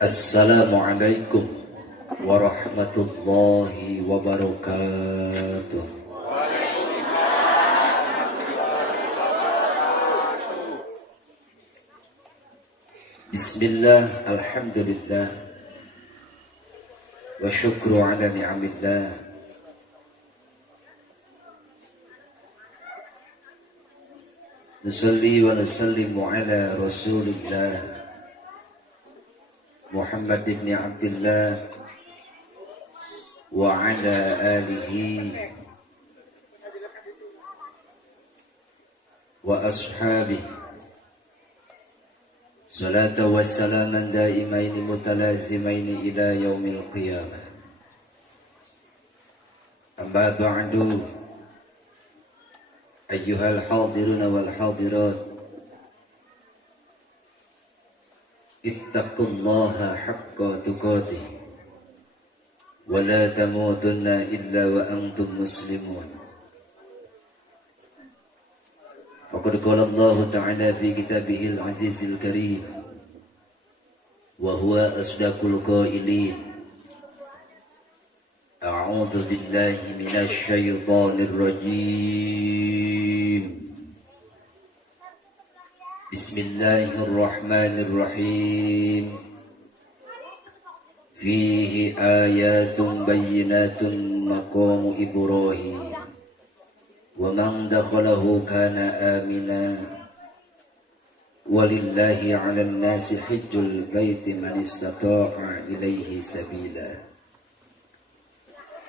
Assalamualaikum warahmatullahi wabarakatuh. Bismillah, alhamdulillah, wa syukru ala ni'amillah. Nusalli wa nusallimu ala rasulillah Muhammad ibn Abdullah wa ala alihi wa ashabihi salatu wa salaman daimaini mutalazimaini ila yaumil qiyamah. Amma ba'du, ayyuhal hadiruna wal hadirat, ittaqullaha haqqa tuqatih wa la tamutunna illa wa antum muslimun. Faqad qala Allah ta'ala fi kitabihil azizil karim wa huwa asdaqul qailin. A'udzu billahi minasy syaithanir rajim. Bismillahirrahmanirrahim. Fihi ayatun bayyinatun maqamu Ibrahim wa man dakhalahu kana amina walillahi 'alan nasi hajjul baiti man istata'a ilaihi sabila.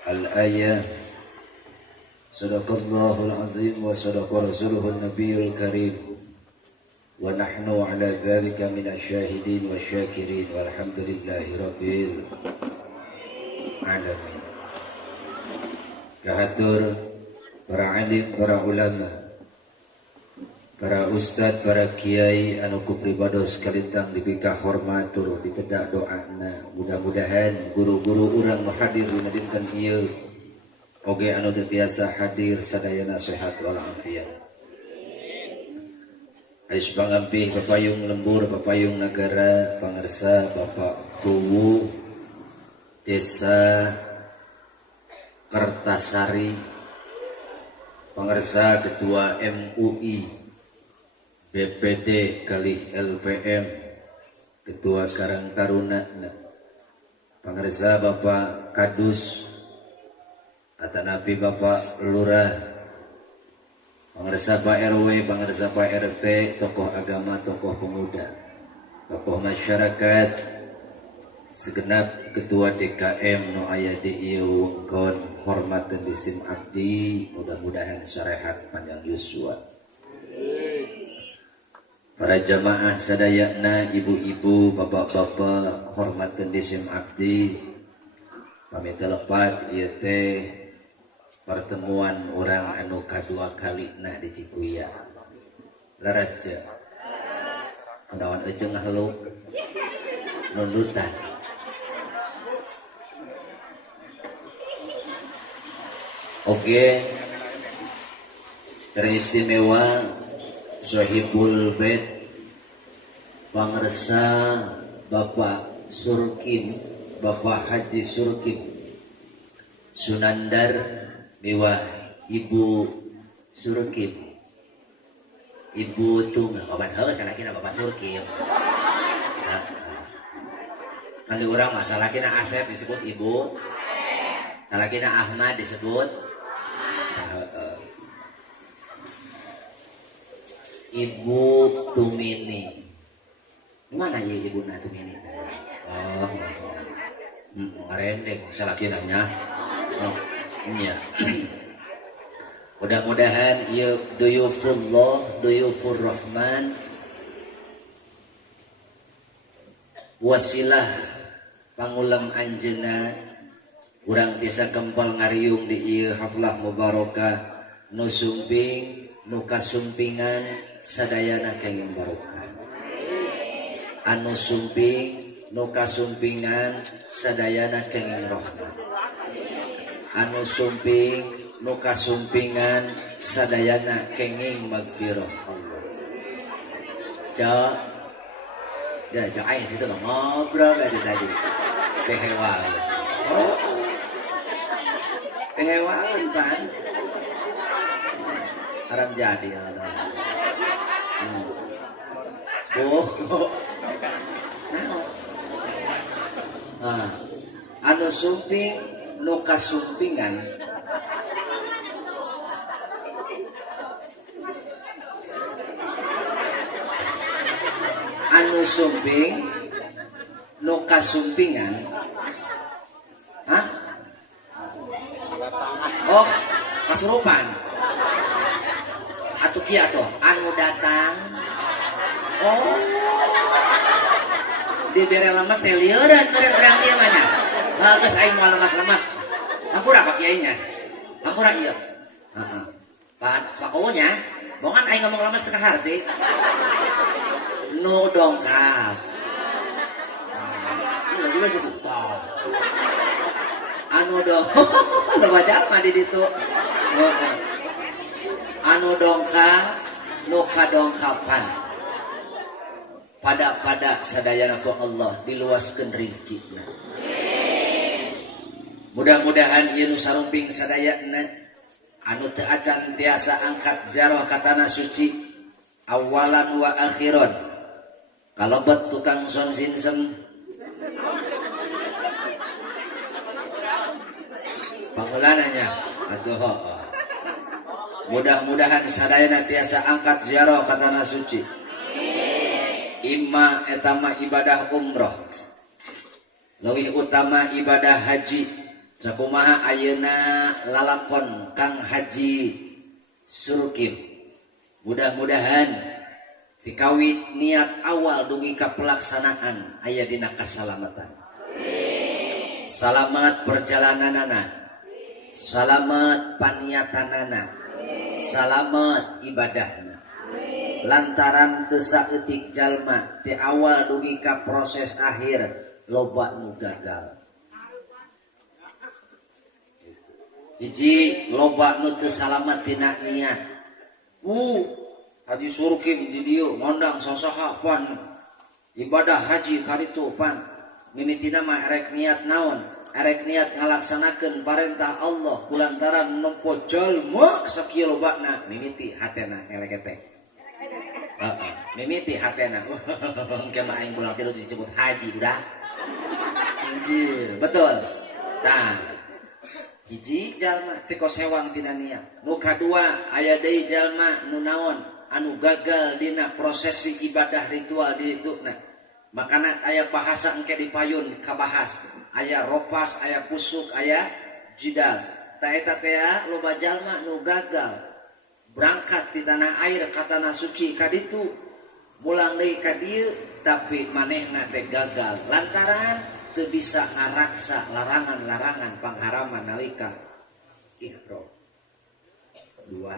Al-ayah. Sadaqallahul azim wa sadaqa rasuluhun nabiyul karim. Wa nahnu ala dhalika minasyahidin wa syakirin walhamdulillahi rabbil alamin. Kahatur para alim, para ulama, para ustad, para kiai anu ku pribados kalintang dipikah hormatur ditedak doana. Mudah-mudahan guru-guru urang hadir dina dinten ieu oge anu teu tiasa hadir sadayana sehat walafiat. Ais pangampih papayung lembur, papayung nagara, pangarsa Bapak Kuwu Desa Kertasari, pangarsa Ketua MUI, BPD kalih LPM, Ketua Karang Taruna, pangarsa Bapak Kadus, atanapi Bapak Lurah, pangarsa Pak RW, pangarsa Pak RT, tokoh agama, tokoh pemuda, tokoh masyarakat, segenap ketua DKM nu aya di ieu wengkon hormateun disim abdi, mudah-mudahan sarehat panjang yuswa. Para jamaah sadayana, ibu-ibu, bapak-bapak, hormateun disim abdi, pami telepat ieu teh pertemuan orang anu kadua kali nah di Cikuya. Laras ce pendawan ejeng haluk nundutan. Oke, teristimewa Sohibul Bait pangarsa Bapak Surkim, Bapak Haji Surkim Sunandar miwah Ibu Surkim, Ibu Tunggal, bapak heus salakina Bapak Surkim. Kali urang mah salakina Asep disebut Ibu, salakina Ahmad disebut Ibu Tumini. Mana ya Ibu na Tumini? Oh, ngarendeng salakina nya. Oh, iya. Mudah-mudahan ya duyufullah, duyufur rahman, wasilah pangulam anjeunna urang biasa kempal ngariung di ieu haflah mubarakah nu sumping nu kasumpingan sadayana kenging barokah. Anu sumping nu kasumpingan sadayana kenging rahmat. Anu sumping nu kasumpingan sadayana kenging magfirah Allah. Ja Ya, cak aing situ mah ngobrol dari tadi. Behewa. Oh. Behewan kan. Haram jadi ya. Oh. Anu sumping nu kasumpingan anu sumping nu kasumpingan hah? Oh kasurupan atuh kieu atuh anu datang oh dibere lemes teh lieureun urang dieu mah nya geus aing moal lemas-lemas hampura pak kiainya hampura ieu heeh pak kowunya bongan aing ngomong lemes teu harti nu dongkap lu juga situ anu dong lu baca apa di ditu anu dongkap nu kadongkapan pada sadayana ku Allah diluaskeun rezekina mudah-mudahan ieu nu sarumping sadayana anu teu acan tiasa angkat jaroh ka tanah suci awalan wa akhiran kalebet tukang son sinsem pangulananya atuh mudah-mudahan sadayana tiasa angkat jaroh ka tanah suci imma etama ibadah umroh leuwih utama ibadah haji sakumaha ayeuna lalakon kang haji surkim mudah-mudahan dikawit niat awal dugi ka pelaksanaan aya dina kasalamatan salamet perjalananana salamet paniatanana salamet ibadahna lantaran teu saeutik jalma ti awal dugi ka proses akhir loba nu gagal hiji loba nu teu salamet tina niat Haji Surkim di dieu ngondang sasaha pan ibadah haji karitu pan mimitina mah erek niat naon erek niat ngalaksanakeun parentah Allah kulantaran nempo jalma sakieu lobana mimiti hatena elekete mimiti hatena engke mah aing pulang tilu disebut haji udah anjir betul tah hiji jalma teu kosewang tina niat nu kadua aya deui jalma nu naon anu gagal dina prosesi ibadah ritual di itu nah makana aya bahasa engke dipayun kabahas aya ropas aya pusuk aya jidal ta eta teh loba jalma nu gagal berangkat di tanah air ka tanah suci ka ditu mulang deui ka dieu tapi manehna teh gagal lantaran teu bisa ngaraksa larangan-larangan pangharaman nalika ihram dua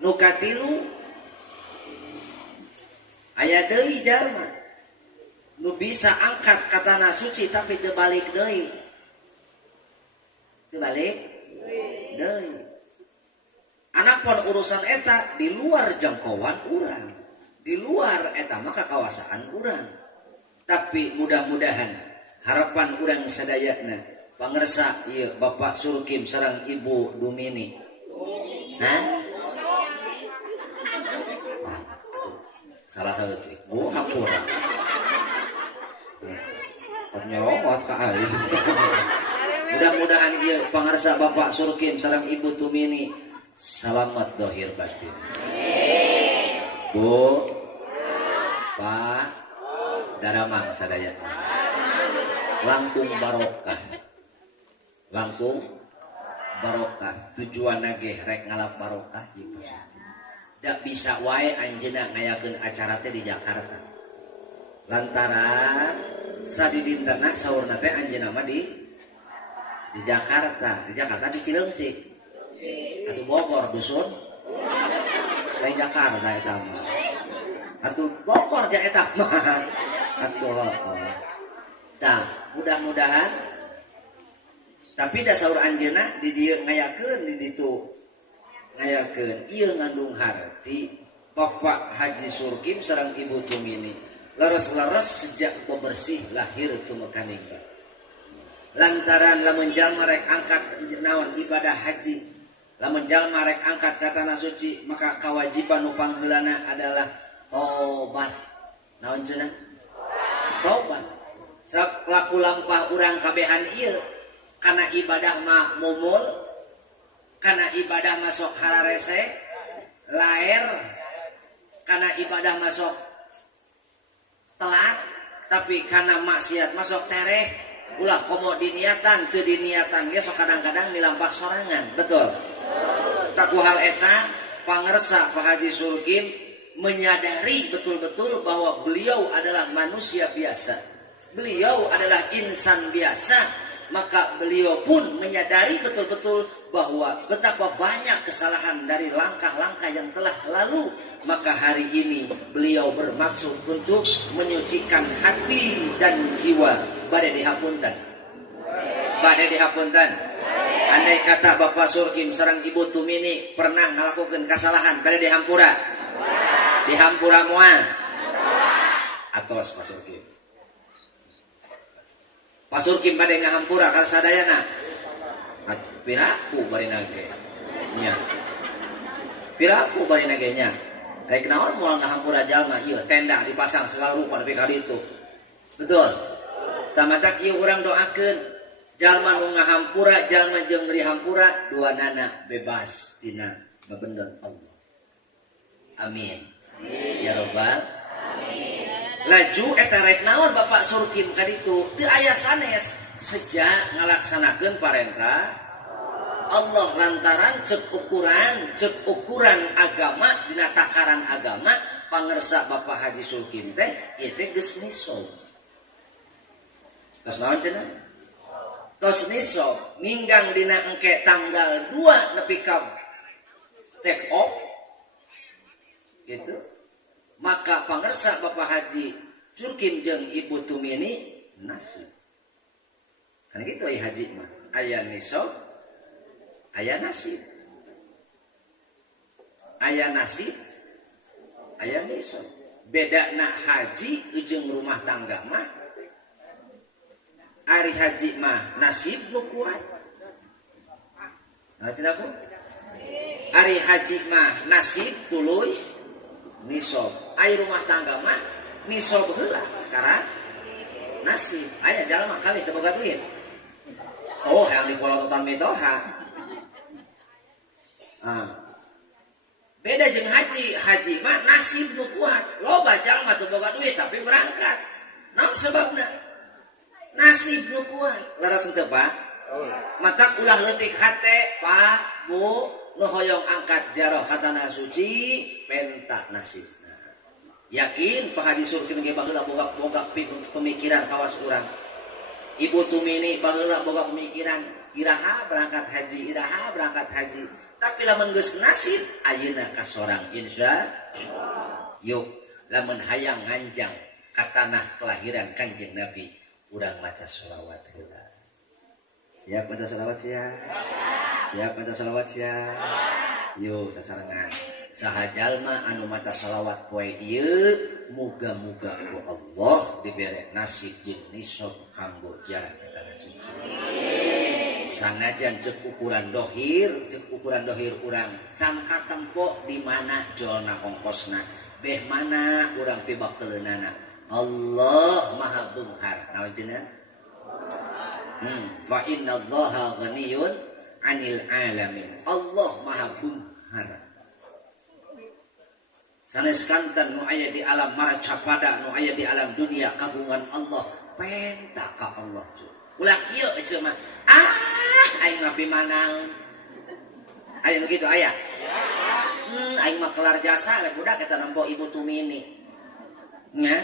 nu katilu aya deui jalma nu bisa angkat ka tanah suci tapi teu balik deui deui anapun urusan eta di luar jangkauan urang di luar eta mah kakawasaan urang tapi mudah-mudahan harapan urang sadayana pangersa ieu Bapak Surkim sareng Ibu Dumini salah satu hampura nyeromot ka aing mudah-mudahan ieu pangarsa Bapak Surkim sareng Ibu Tumini salamet dohir batin Bu Pak daramang sadaya langkung barokah tujuanna ge rek ngalap barokah ieu da bisa wae anjeunna ngayakeun acara teh di Jakarta lantaran sadidintena saurna teh anjeunna mah di Jakarta di Cileungsi atuh Bogor dusun lain Jakarta eta mah atuh Bogor ja eta mah atuh tah mudah-mudahan tapi da saur anjeunna di dieu ngayakeun di ditu ngayakeun ieu ngandung harti Bapak Haji Surkim sareng Ibu Tumini leres-leres sejak bebersih lahir tumekaning batin. Lantaran lamun jalma rek angkat naon ibadah haji, lamun jalma rek angkat ka tanah suci, maka kewajiban nu pangheulana adalah tobat. Naon cenah? Tobat. Sak laku lampah urang kabehan ieu kana ibadah mah mumul, kana ibadah masuk hararese, laer, kana ibadah masuk telat, tapi kana maksiat masuk tereh. Ulah komo diniatan teu diniatan ge sok kadang-kadang milampah sorangan, betul. Taku hal eta pangersa Pak Haji Sulkim menyadari betul-betul bahwa beliau adalah manusia biasa, beliau adalah insan biasa, maka beliau pun menyadari betul-betul bahwa betapa banyak kesalahan dari langkah-langkah yang telah lalu. Maka hari ini beliau bermaksud untuk menyucikan hati dan jiwa. Bade dihapunten, bade dihapunten. Andai kata Bapak Surkim sareng Ibu Tumini pernah ngalakukeun kesalahan, bade dihampura, dihampura moal. Atos Pak Surkim, Pak Surkim bade ngahampura ka sadayana. Piraku bari nage nya, piraku bari nage nya. Rek naon moal ngahampura jalma ieu tenda dipasang segala rupa nepi ka ditu. Betul. Tamatak ieu urang doakeun jalma nu ngahampura jalma jeung beri hampura duanana bebas tina babendon Allah. Amin. Ya robbal amin. Laju eta rek naon Bapak Surkim ka ditu teu aya sanes sejak ngalaksanakeun parentah Allah lantaran cek ukuran agama dina takaran agama pangersa Bapak Haji Sulkim teh ieu teh geus nisab. Tos naon cenah? Tos nisab ninggang dina engke tanggal 2 nepi ka take off gitu. Maka pangersa Bapak Haji Sulkim jeung Ibu Tumini nasib. Kan gitu ai haji mah. Aya nisab, aya nasib. Aya nasib, aya nisab. Bedana haji jeung rumah tangga mah ari haji mah nasib nu kuat. Nah, cenah Bu? Ari haji mah nasib tuluy nisab. Ari rumah tangga mah nisab heula karena nasib. Aya jalma kami teu boga duit. Oh, yang dipolototan mitoha. Beda jeung haji mah nasib nu kuat. Loba jalma teu boga duit tapi berangkat. Naon sebabna? Nasib nu kuat. Laras henteu Pak? Matak ulah leutik hate Pak, Bu, nu hoyong angkat jaroh ka tanah suci penta nasibna. Yakin Pak Haji Sulkim ge baheula boga pemikiran kawas urang. Ibu Tumini baheula boga pemikiran iraha berangkat haji. Tapi lamun geus nasib ayeuna ka sorang insyaallah. Yuk, lamun hayang nganjang ka tanah kelahiran Kanjeng Nabi, urang maca sholawat heula. Siap maca sholawat siap? Siap maca sholawat siap? Yuk sasarengan. Saha jalma anu maca sholawat poe ieu muga-muga ku Allah dibere nasib jeung nisab kanggo jalan ka tanah suci. Sanajan cek ukuran dohir urang can katempo di mana jolna ongkosna, beh mana urang pibakteunana. Allah maha beunghar. Naon cenah? Fa innallaha ghaniyun 'anil 'alamin. Allah maha beunghar. Sanes kanten nu aya di alam marcapada, nu aya di alam dunia kagungan Allah, penta ka Allah. Ulah kieu ece mah. Aing mah pimanaun. Aya begitu aya. Aing mah kelar jasa we budak eta nempo Ibu Tumini. Nya.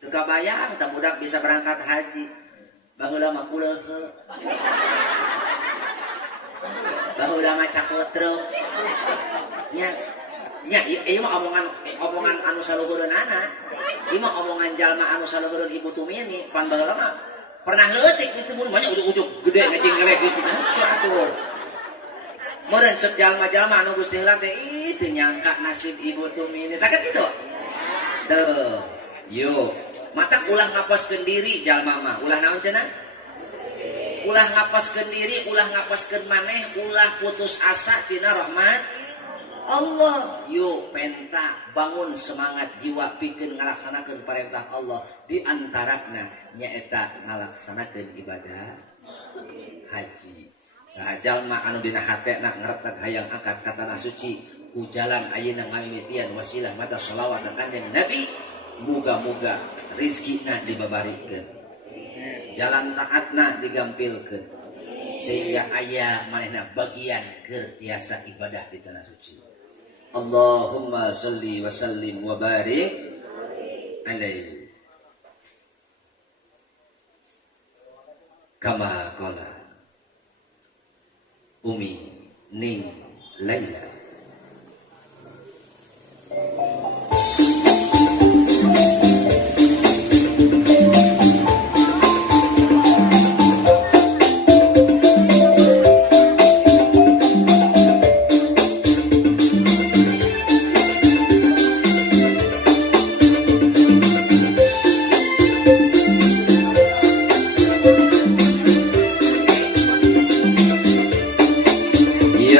Teu kabayang eta budak bisa berangkat haji. Baheula mah kuleuh. Baheula mah caketreu. Nya. Ya, ieu mah omongan anu saluhureunana. Ieu mah omongan jalma anu saluhureun Ibu Tumini. Pan baheula mah pernah leutik itu mun banyak ujug-ujug gede ngecing gelek gitu nah. Atuh. Meureun cek jalma-jalma anu Gusti heula teh itu nyangka nasib Ibu Tumini. Tah kan kitu? Teuh. Yuk, mata ulah ngapaskeun diri jalma mah. Ulah naon cenah? Ulah ngapaskeun diri, ulah ngapaskeun maneh, ulah putus asa tina rahmat Allah. Yuk penta bangun semangat jiwa pikeun ngalaksanakeun perintah Allah, di antarana nyaeta ngalaksanakeun ibadah haji. Saha jalma anu dina hatena ngaretak hayang angkat ka tanah suci ku jalan ayeuna ngamimitian wasilah maca shalawat ka kanjeng Nabi, muga-muga rizkina dibabarikeun, jalan taatna digampilkeun, sehingga aya manehna bagian keur tiasa ibadah di tanah suci. Allahumma sholli wa sallim wa barik alaihi kama qala Umi Ning Laila.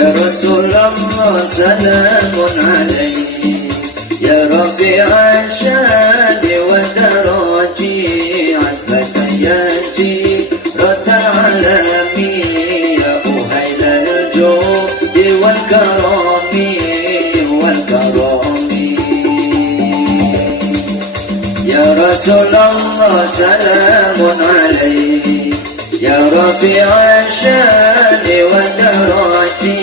Rasulullah salamun alaihi ya rafi'an syadi wa daraji azbata yaji ratal alami ya uhailal judi wal karami wal karami ya Rasulullah salamun alaihi ya rafi'an syadi wa daraji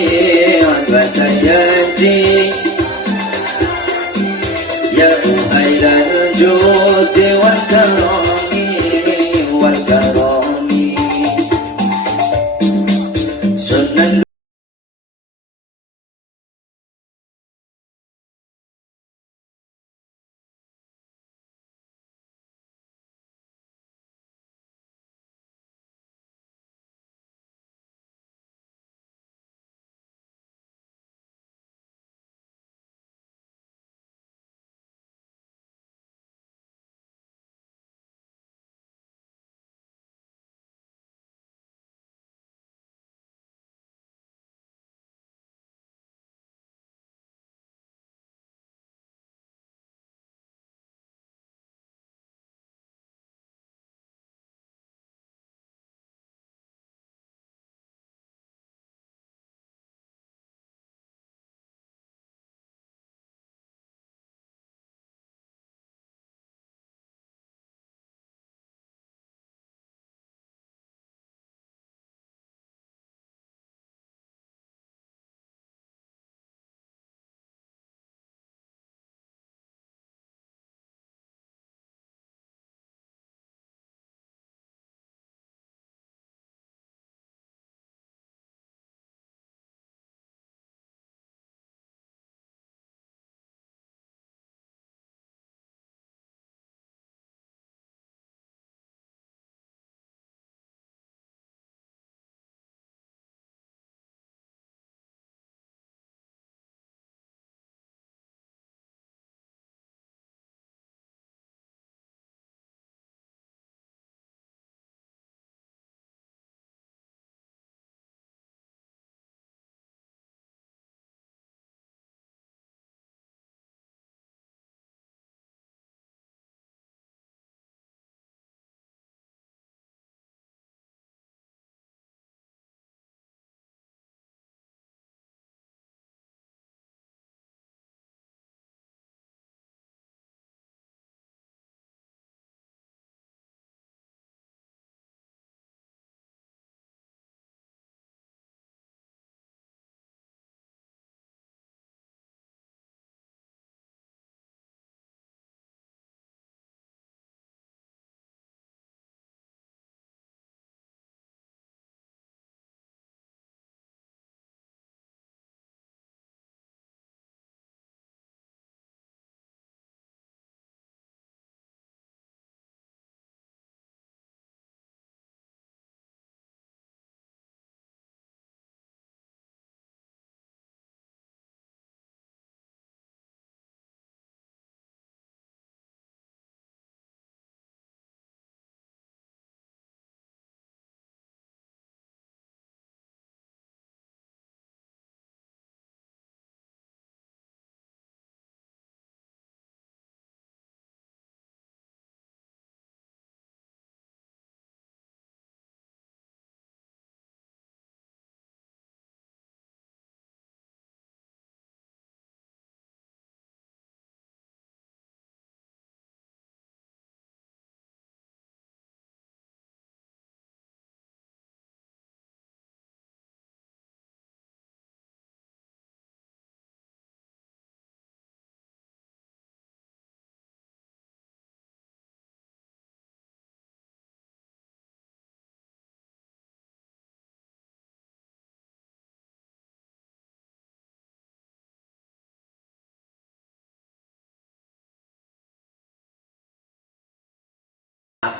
Batayati ya uhailal judi wal karami wal karami sunan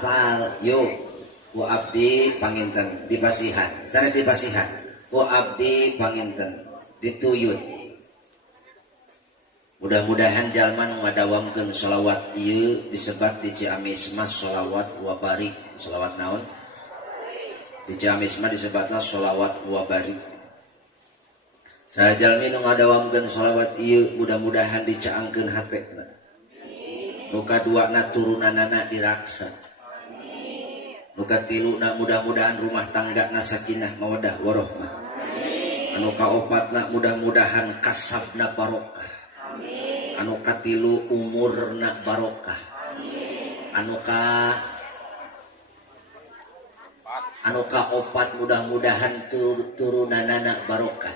apal yuk ku abdi panginten di Pasihan sanes di Pasihan ku abdi panginten dituyut. Mudah-mudahan jalma nu ngadawamkeun sholawat ieu disebat di Ciamis mah sholawat wa barik. Sholawat naon? Di Ciamis mah disebatna sholawat wa barik. Sajalmi nu ngadawamkeun sholawat ieu mudah-mudahan dicaangkeun hatena. Nu kaduana turunanana diraksa. Nu katiluna mudah-mudahan rumah tanggana sakinah mawaddah warahmah. Anu kaopatna mudah-mudahan kasabna barokah. Anu katilu umurna barokah. Anu kaopat mudah-mudahan turunanana barokah.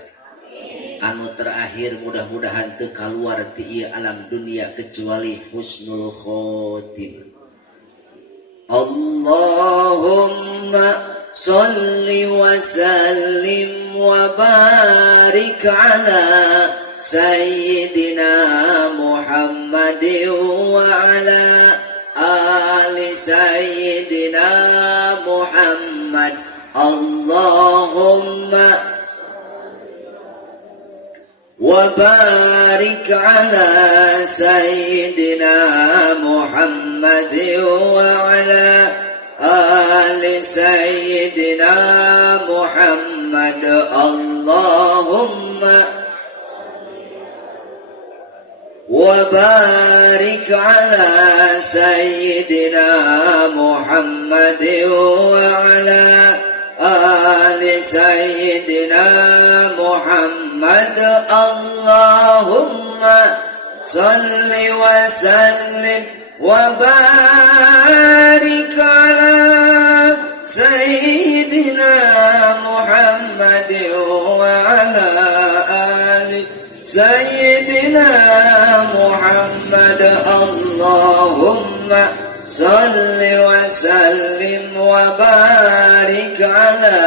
Anu terakhir mudah-mudahan teu kaluar ti ieu alam dunia kecuali husnul khotim. Allahumma sholli wa sallim wa barik ala Sayyidina Muhammadin wa ala ali Sayyidina Muhammad. Allahumma wa barik ala Sayyidina Muhammadin wa ala ali Sayyidina Muhammad. Allahumma وبارك على سيدنا محمد وعلى آل سيدنا محمد. اللهم صل وسلم وبارك على سيدنا محمد وعلى آل سيدنا محمد. اللهم صل وسلم وبارك على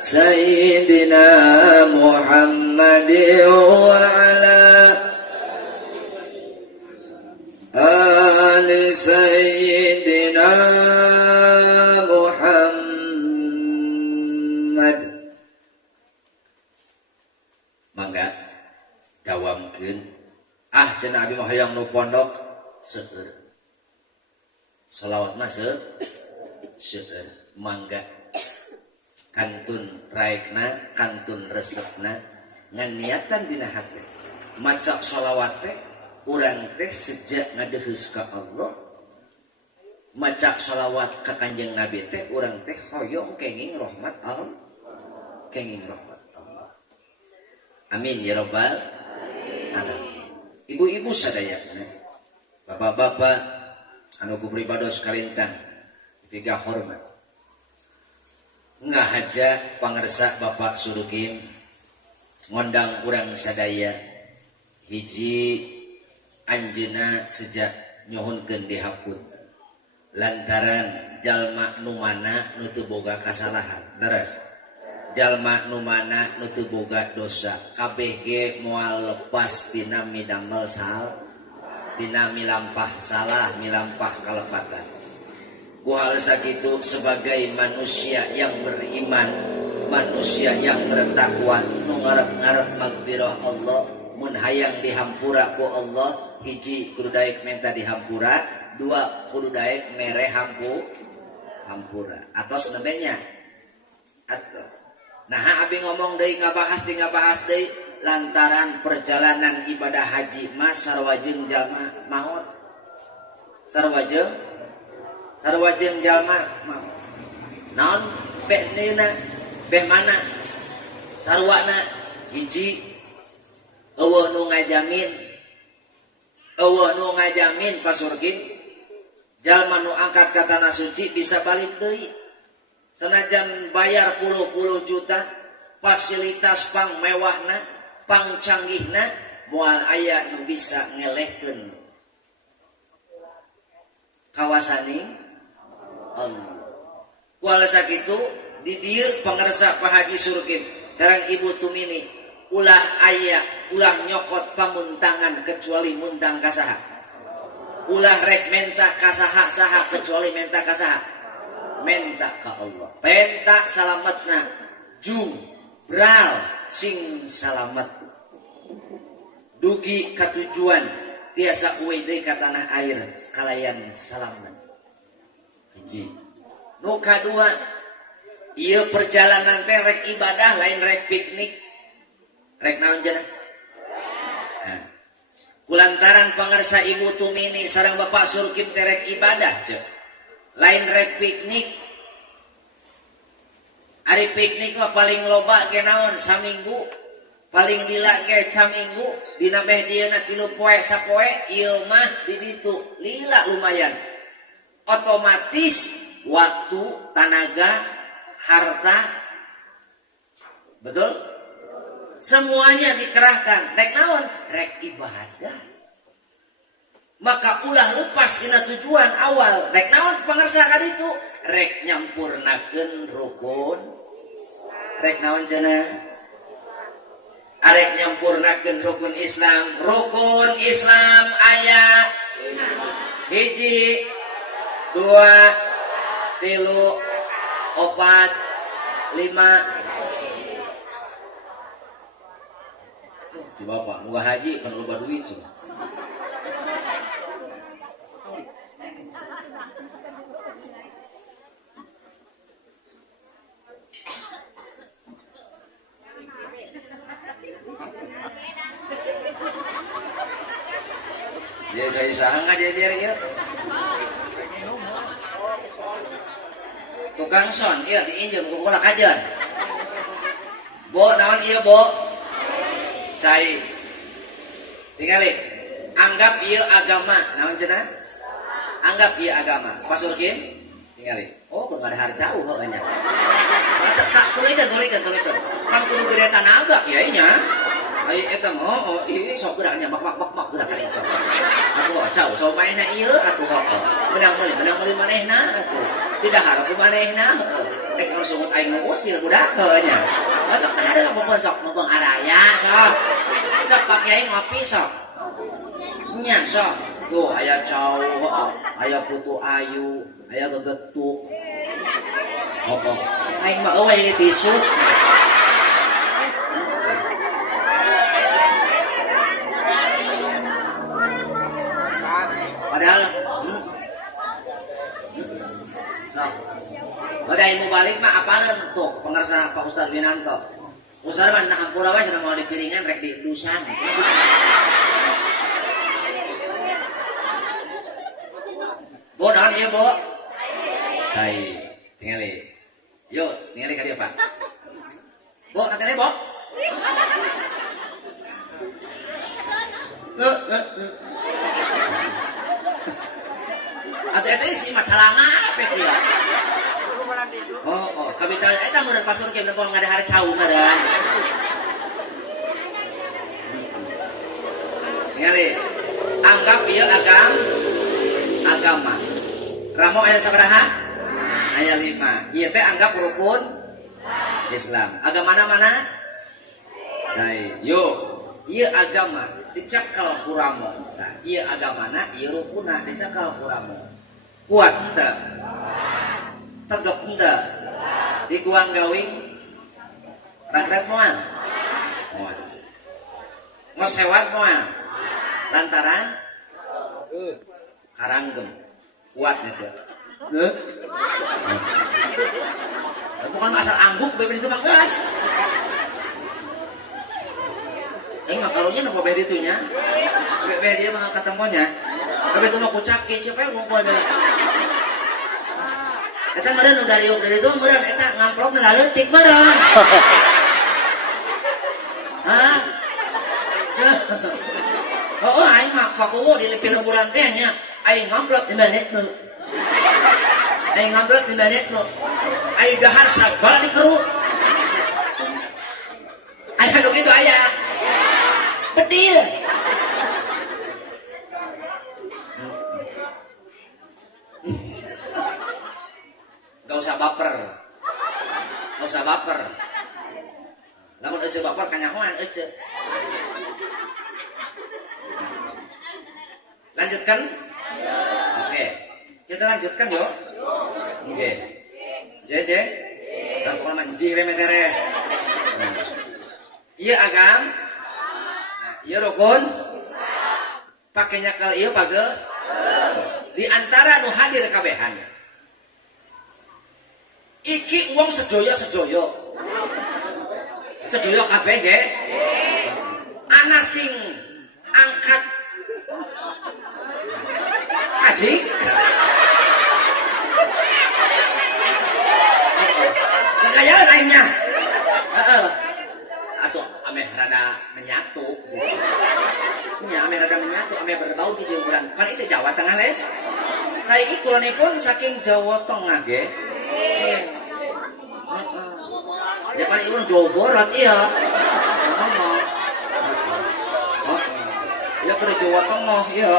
سيدنا محمد وعلى آل سيدنا محمد. Mangga dawamkeun cenah abi mah hayang nu pondok seueur shalawat mah seueur mangga kantun raekna kantun resepna ngan niatan dina hati maca shalawat teh urang teh sejak ngadeheus ka Allah maca shalawat ka Kanjeng Nabi teh urang teh hoyong kenging rahmat Allah kenging rahmat Allah. Amin ya rabbal alamin. Ibu-ibu sadayana, bapak-bapak, anu kupribados kalintang, tiga hormat. Nggak haja pangersa Bapak Surukim, ngondang urang sadaya, hiji anjeuna sejak nyohonkeun dihaput. Lantaran jalma nu mana nu teu boga kasalahan, leres. Jalma nu mana nu teu boga dosa kabeh ge moal lepas tina midamel tina milampah salah milampah kalepatan. Ku hal sakitu sebagai manusia yang beriman, manusia yang bertakwa nu ngarep-ngarep magfirah Allah, mun hayang dihampura ku Allah, hiji kudu daek menta dihampura, dua kudu daek mere hampura. Atos nebenya atos. Nah, abi ngomong deui ngabahas deui lantaran perjalanan ibadah haji mas sarwajeng jalma maot. Sarwajeng jalma maot. Naon beneuna beh mana? Sarwana hiji eueuh nu ngajamin pasurkin jalma nu angkat ka tanah suci bisa balik deui. Senajan bayar puluh juta fasilitas pang mewahna pang canggihna moal aya nu bisa ngelehkeun kawasaning Allah. Kuala sakitu di dieu pangarsa Pak Haji Surkim carang Ibu Tumini ulah nyokot pamuntangan kecuali muntang ka saha ulah rek menta kasaha-saha kecuali menta kasaha menta ka Allah penta salametna jubral sing salamet dugi ka tujuan tiasa uwe deui ka tanah air kalayan salamet hiji nu kadua ieu perjalanan teh rek ibadah lain rek piknik rek naon cenah kulantaran pangarsa ibu tumini sareng bapak surkim teh rek ibadah cek lain rek piknik ari piknik mah paling loba ge naon saminggu paling lila ge saminggu dina beh dieuna 3 poe sapoe ieu mah di ditu lila lumayan otomatis waktu tenaga harta betul semuanya dikerahkan rek naon rek ibadah maka ulah lepas dina tujuan awal rek naon pangarsa ka ditu rek nyampurnakeun rukun rek naon cenah arek nyampurnakeun rukun Islam aya hiji 2 3 4 5 si bapak muga haji kan loba duit cuma dia cari saha dia ya tukang son iya diinjem ku kolak ajan bo naon iya bo cai tinggali anggap ieu agama naon cenah anggap ieu agama pasur kim tinggali oh kok ada harca heuh nya tak tulikeun kan kudu gede tanaga kiai nya ai eta mah oh ieu sok geraknya bak gerak ari sok atuh cau mainna ieu atuh heuh menang meuli manehna atuh tidak harap ku manehna heuh rek sungut aing ngusir budak heuh nya sok tah ada apa sok mumpung araya sok Pak Kiai ngopi sok nya sok tuh aya cau aya putu ayu aya gegetuk aing mah eueuh tisu padahal udah ilmu balik mah apaan tuh pengarsa Pak Ustadz Winanto Ustadz mah nah hampura wae cenah mau dipiringan rek di dusan bo naon ieu bo cai tingali yuk tingali ka dieu Pak bo katanya bo atuh eta si macalanga pe kieu oh kabita eta meureun pasur kieu nepong ngadahar cau meureun tingali anggap ieu agama ramo aya sabaraha aya 5 ieu teh anggap rukun Islam agamana mana cai yuk ieu agama dicakal ku ramo nah ieu agamana ieu rukunna dicakal ku ramo kuat henteu tegep henteu dikuang gawing ragrat moal ngosewat moal lantaran karanggem kuatnya cek bukan asal angguk bebe itu mah gas makarunya nopo bebe itunya bebe dia mah ketemunya bebe itu mah kucak kecap ya ngumpul bebe eta meureun nu dari itu meureun eta ngamplop na leutik meureun hah oh aing mah pakuwo di film bulan teh nya aing ngamplop di menit nu aing ngamplop di menit nu aing dahar sabal di keruk aya nu kitu aya bedil gak usah baper lamun ece baper kanyahoan ece lanjutkan Oke. Kita lanjutkan yuk. Oke. Jeje. Dan pokoknya manjing remetere. Iya agam. Nah, iya rukun. Pakainya kal iya page. Di antara nu hadir kabehan. Iki uang sedoyo. Sedoyo kabeh nggih. Ana sing angkat haji. Gaya lainnya. Atuh ameh rada menyatu. Nya ameh rada menyatu, ameh berbau di ukuran. Kan itu Jawa Tengah le. Saiki kulonipun saking Jawa Tengah nggih. Ya paling urang Jawa Barat iya. Ngomong. Ya ke Jawa Tengah iya.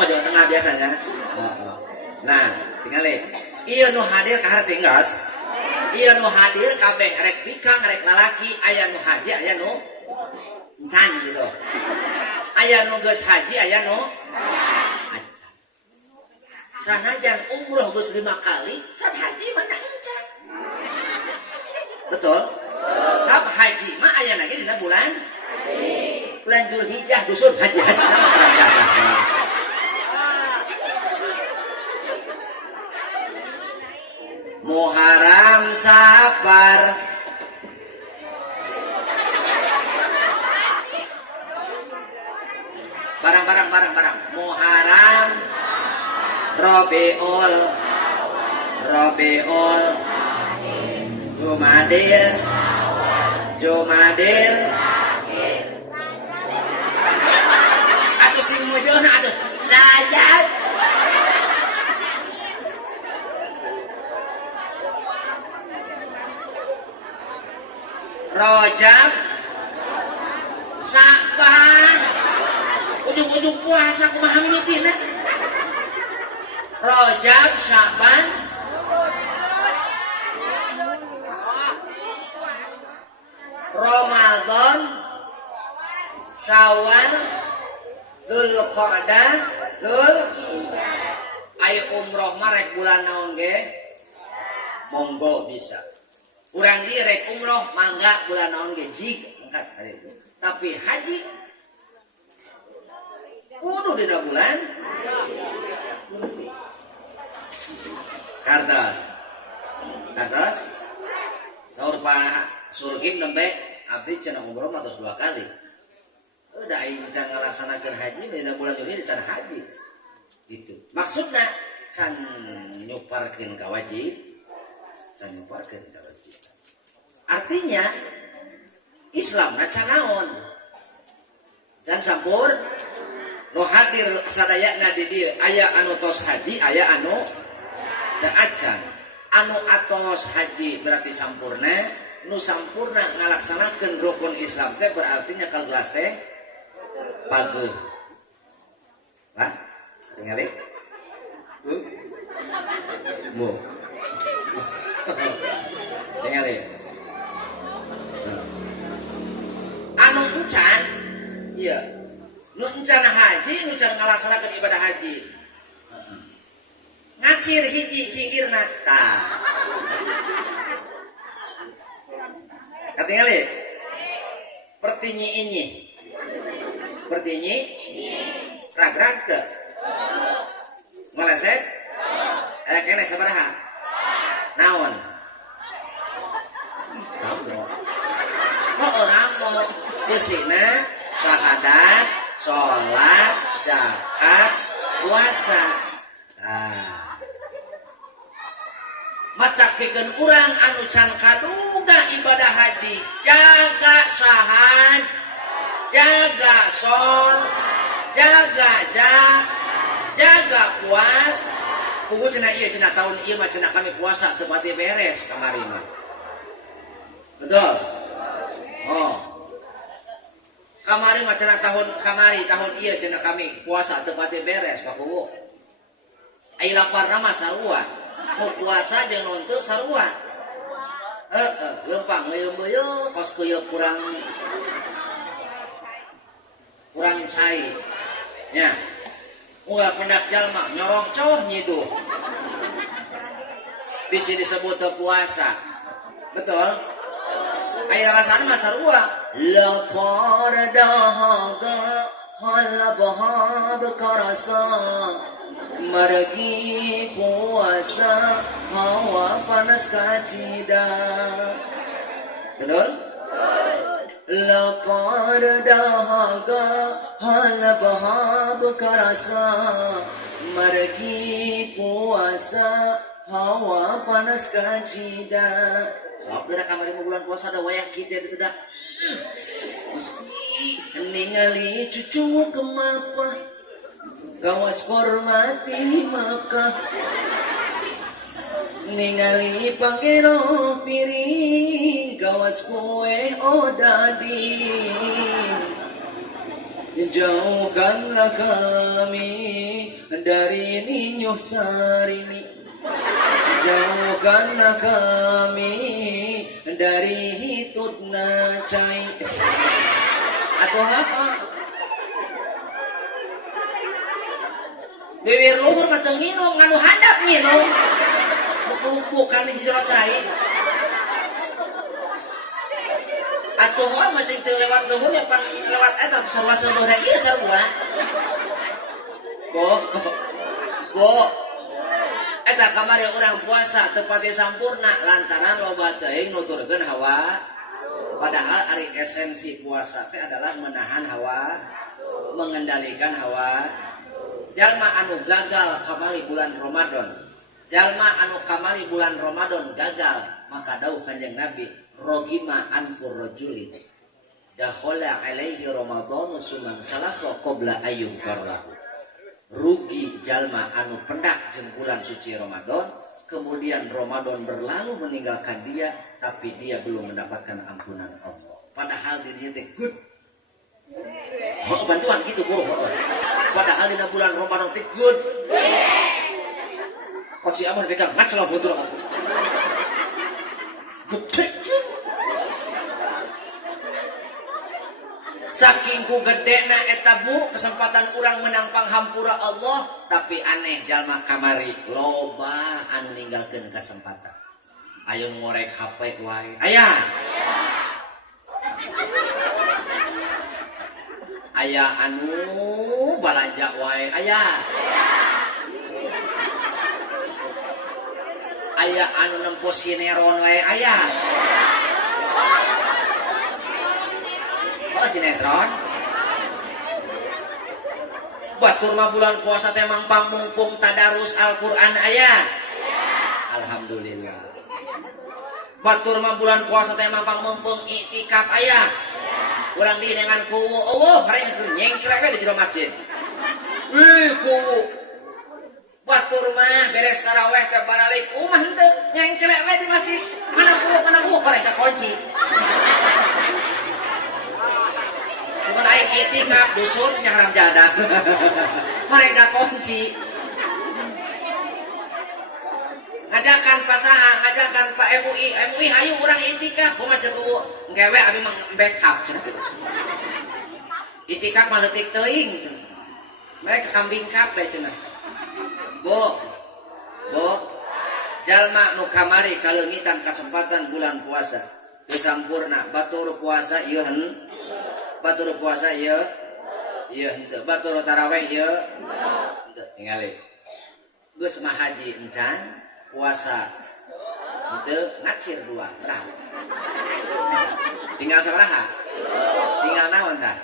Oh Jawa Tengah biasanya. Nah, tinggal iya nu hadir ka hareup tinggas. Iya nu hadir kabeh rek bikang rek lalaki aya nu haji aya nu encan gitu. Aya nu geus haji aya nu encan. Sanajan umroh geus 5 kali, can haji mah encan. Betul? Kap haji mah aya lagi dina bulan Dzulhijjah dusun haji Muharram Safar barang Muharram Rabiul Jumadil atuh sing mujuna atuh Rajab Rajab Sya'ban ujung-ujung puasa kumaha mimitina Rajab Sya'ban Ramadan Syawal Dzulqa'dah ayo umroh mah rek bulan naon ge monggo bisa urang di rek umroh mangga bulan naon ge jig angkat hari itu tapi haji kudu dina bulan kartos saur Pak Surkim nembe abdi cenah umroh mah tos 2 kali. Udah aing can ngalaksanakeun haji dina bulan Juli can haji. Gitu. Maksudna can nyuparkeun ka wajib. Artinya Islamna can naon? Can sampur nu hadir sadayana di dieu aya anu tos haji, aya anu da acan. Anu atos haji berarti campurna nu sampurna ngalaksanakeun rukun Islam teh berarti nya kal gelas teh pageuh. Lah, ningali? Mo. Ningali. Anu encan iya. Nu encan haji, nu encan ngalaksanakeun ibadah haji. Ngacir hiji cingirna tah. Katingali pertinyi rag-rag teu meleset kene sabaraha naon ramo beusina syahadat salat zakat puasa mata pikeun urang anu can kaduga ibadah haji jaga sahan jaga sol jaga puas kudu cenah ieu cenah tahun ieu mah cenah kami puasa teu pati beres kamari mah betul oh kamari mah cenah tahun ieu cenah kami puasa teu pati beres Pak Kuwu ai laparna mah sarua nu puasa jeung nu teu sarua leumpang leueuh kos kieu kurang cai nya Ulah pendak jalma nyorok cowok nyidu. Bisa disebut puasa. Betul? Ayo rasanya mah sarua. Lapar dahaga halabah bekarasa. Margi puasa hawa panas kacida. Betul? Lapar dahaga halabah bekarasa. Margi puasa hawa panas kacida. Sok udah kamari bulan puasa ada wayah kita itu dah. Gusti ningali cucu kemapa kawas hormati maka ningali panggero piring kawas kue odading. Jauhkanlah kami dari ninyo sarini. Jauhkanlah kami dari hitut nacai. Atau apa? Bibir luhur mah teu nginum, nganu handap nginum. Bukan di jero cai. Atuh mah masih teu lewat luhur ya pan lewat eta sarua seubeuh da ieu sarua. Bo. Eta kamari urang puasa teu pati sampurna lantaran loba teuing nuturkeun hawa. Padahal ari esensi puasa teh adalah menahan hawa, mengendalikan hawa. Jalma anu gagal kamari bulan Ramadan. Jalma anu kamari bulan Ramadan gagal, maka dawuh Kanjeng Nabi, rogima anfur rajulin. Dakhala alaihi Ramadhanu sumang salafa qabla ayyum farlahu. Rugi jalma anu pendak jeung bulan suci Ramadan, kemudian Ramadan berlalu meninggalkan dia, tapi dia belum mendapatkan ampunan Allah. Padahal dirinya teh good. Oh, bantuan gitu bro. Padahal di bulan Ramadan teh good. Kok si Amon pegang ngacela buntur aku. Gede. Saking ku gedena eta bu kesempatan urang menang panghampura Allah, tapi aneh jalma kamari loba anu ninggalkeun kesempatan. Ayo ngorek HP wae. Aya. Aya anu balanja wae. Aya. Aya anu nempo sinetron wae. Aya. Oh sinetron. Batur mah bulan puasa teh mang pamungpung tadarus Al-Qur'an aya. Alhamdulillah. Batur mah bulan puasa teh mang pamungpung iktikaf aya. Urang di dengan kuwu eueuh hareng nyeng celaka di jero masjid. Kuwu. Batur mah beres tarawih teh baralik umah henteu nyeng celaka di masjid. Mana kuwu hareng kunci. Cuman aing itikaf dusun yang haram jadah. Mereka kunci. Ngajakan pasaha, ngajakan Pak MUI hayu urang itikaf, kumaha ceuk ngewe abi mah backup cenah kitu. Itikaf mah leutik teuing cenah. Mereka kambing kape cenah. Bo. Jalma nu kamari kaleungitan kasempatan bulan puasa. Teu sampurna batur puasa ieu batur puasa ieu henteu. Batur tarawih ieu henteu. Tingali. Geus mah haji encan, puasa henteu ngacir dua serah. Tinggal sabaraha? Tinggal naon tah?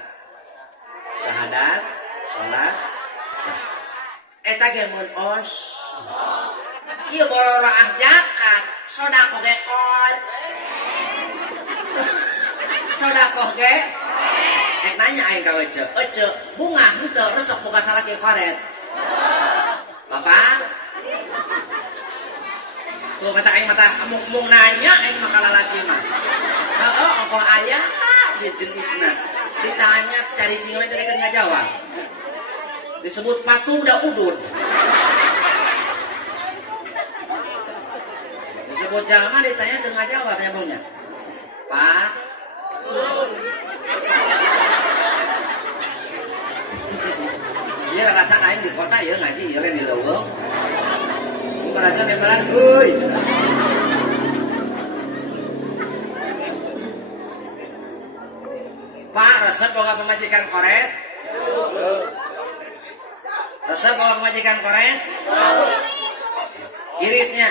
Syahadat, salat. Eta ge mun os. Ieu boroah zakat, sedekah ge kon. Sedekah ge nanya aing ka wece, bunga henteu resep boga salaki faret. Bapak. Tuh kata aing mata mung nanya aing mah ka lalaki mah. Heeh, apa aya jenisna. Ditanya cari cingewe teh keur ngajawab. Disebut patung da udun. Disebut jalma ditanya teu ngajawab ya punya. Pak. Ieu rasa lain di kota ieu ngaji ieu di leuweung. Baraja tembalan euy. Pak, resep boga pemajikan koret? Resep boga pemajikan koret? Iritnya.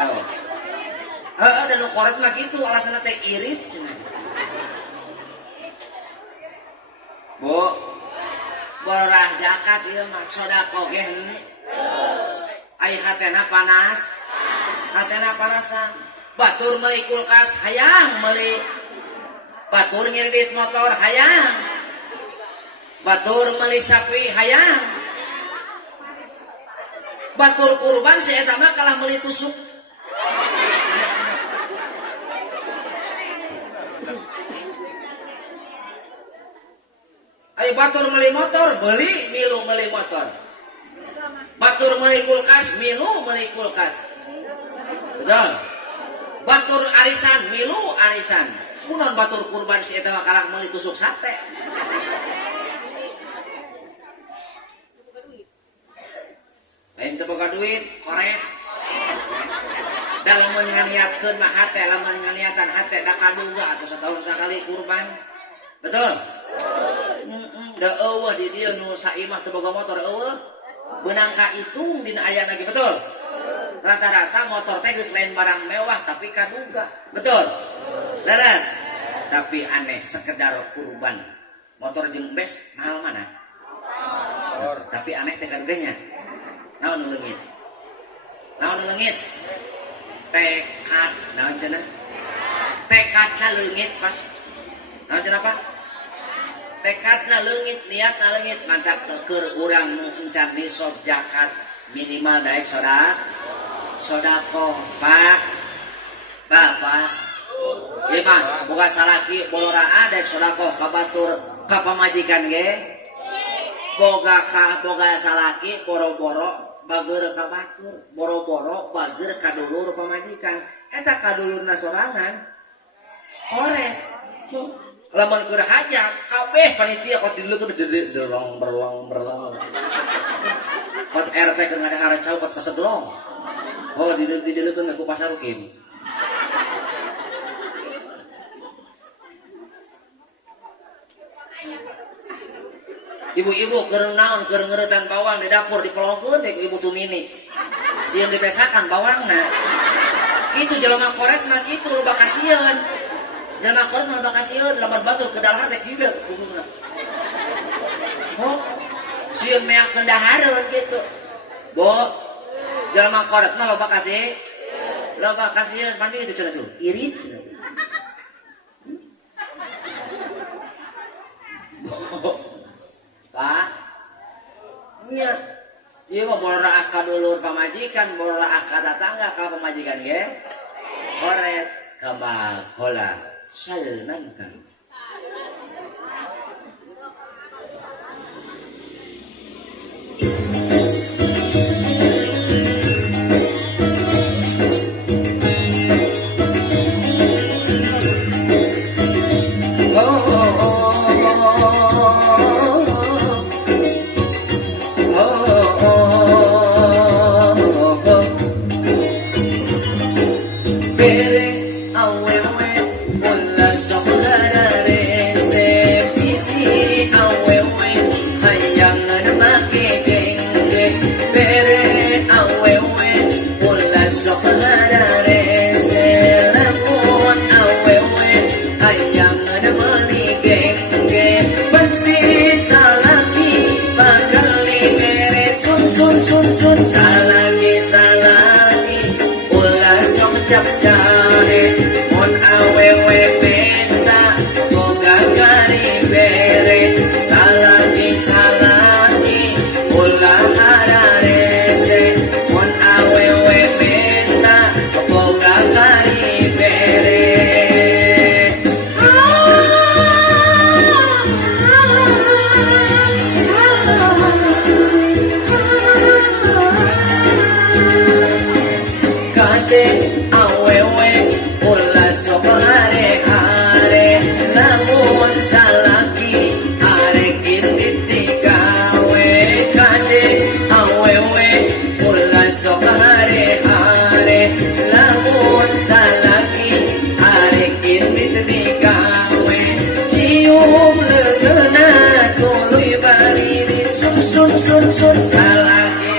Tahu. Ada nu koret mah kitu alasana teh irit cenah. Bu, borah zakat ieu mah sodaqah ge henteu. Ai hatena panas. Hatena panasan. Batur meuli kulkas hayang meuli. Batur ngirit motor hayang. Batur meuli sapi hayang. Batur kurban si eta mah kalah meuli tusuk. Ayo batur meuli motor, beli milu meuli motor. Batur meuli kulkas, milu meuli kulkas. Betul. Batur arisan, milu arisan. Kunaon batur kurban si eta mah kalah meuli tusuk sate. Lain teu boga duit, korek. Da lamun nganiatkeun mah hate, lamun nganiatan hate da kaduga atuh setahun sakali kurban. Betul? Da eueuh di dieu nu saimah teu boga motor eueuh. Beunang ka itung dina aya lagi betul. Rata-rata motor teh geus lain barang mewah tapi kaduga. Betul? Leres. Tapi aneh sekedar kurban. Motor jeung bes mahal mana? Tapi aneh teh kaduganya. Naon nu leungit? Naon nu leungit? Tekad, naon cenah? Tekadna leungit, Pak. Naon cenah, Pak? Tekadna leungit, niatna leungit, mantap keur urang nu encan nisab zakat minimal daek sodaqah. Pak. Bapak. Ieu mah boga salaki boloraa daek sodaqah ka batur ka pamajikan ge. Boga salaki boro-boro bager ka batur, boro-boro bager ka dulur pamajikan. Eta ka dulurna sorangan korek. Lamun keur hajat kabeh panitia kok dileukeun berlong. Pot RT keur ngadahar cau kot kaseglong. Oh dileukeun ku pasar Ukim. Ibu-ibu keur naon keur ngeuretan bawang di dapur dipelongkeun ku ibu Tumini. Sieun dipesakan bawangna. Itu jelema korek mah kitu loba kasieun. Jelema korek mah loba kasieun lamun batur ke dahar teh kieu kumaha. Oh, sieun meakeun dahareun kitu. Bo, jelema korek mah loba kasih. Loba kasieun pami kitu cenah tuh. Irit cenah. Pak, nya, ieu mah bororaah ka dulur pamajikan, bororaah ka tetangga ka pamajikan ge. Koret kama kola salmankan. Sun salagi ulah sok cap jahe mun awewe benta boga kari bere salagi ulah hararese mun awewe benta boga kari bere. Awewe salaki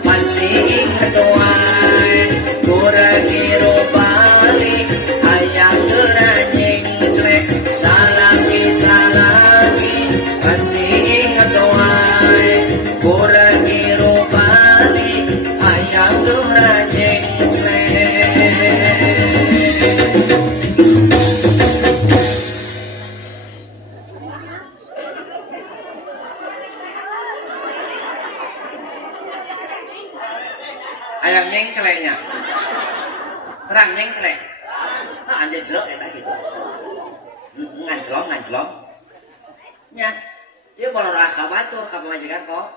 pasti ingat wae kuragi rupani hayang geranyeng cuek salaki pasti ingat wae kuragi rupani hayang geranyeng cuek. Ayam nyeng celeknya terang nyeng celek anjay celok ya gitu nganclong nya ieu balorah ka batur ka pamajikan kok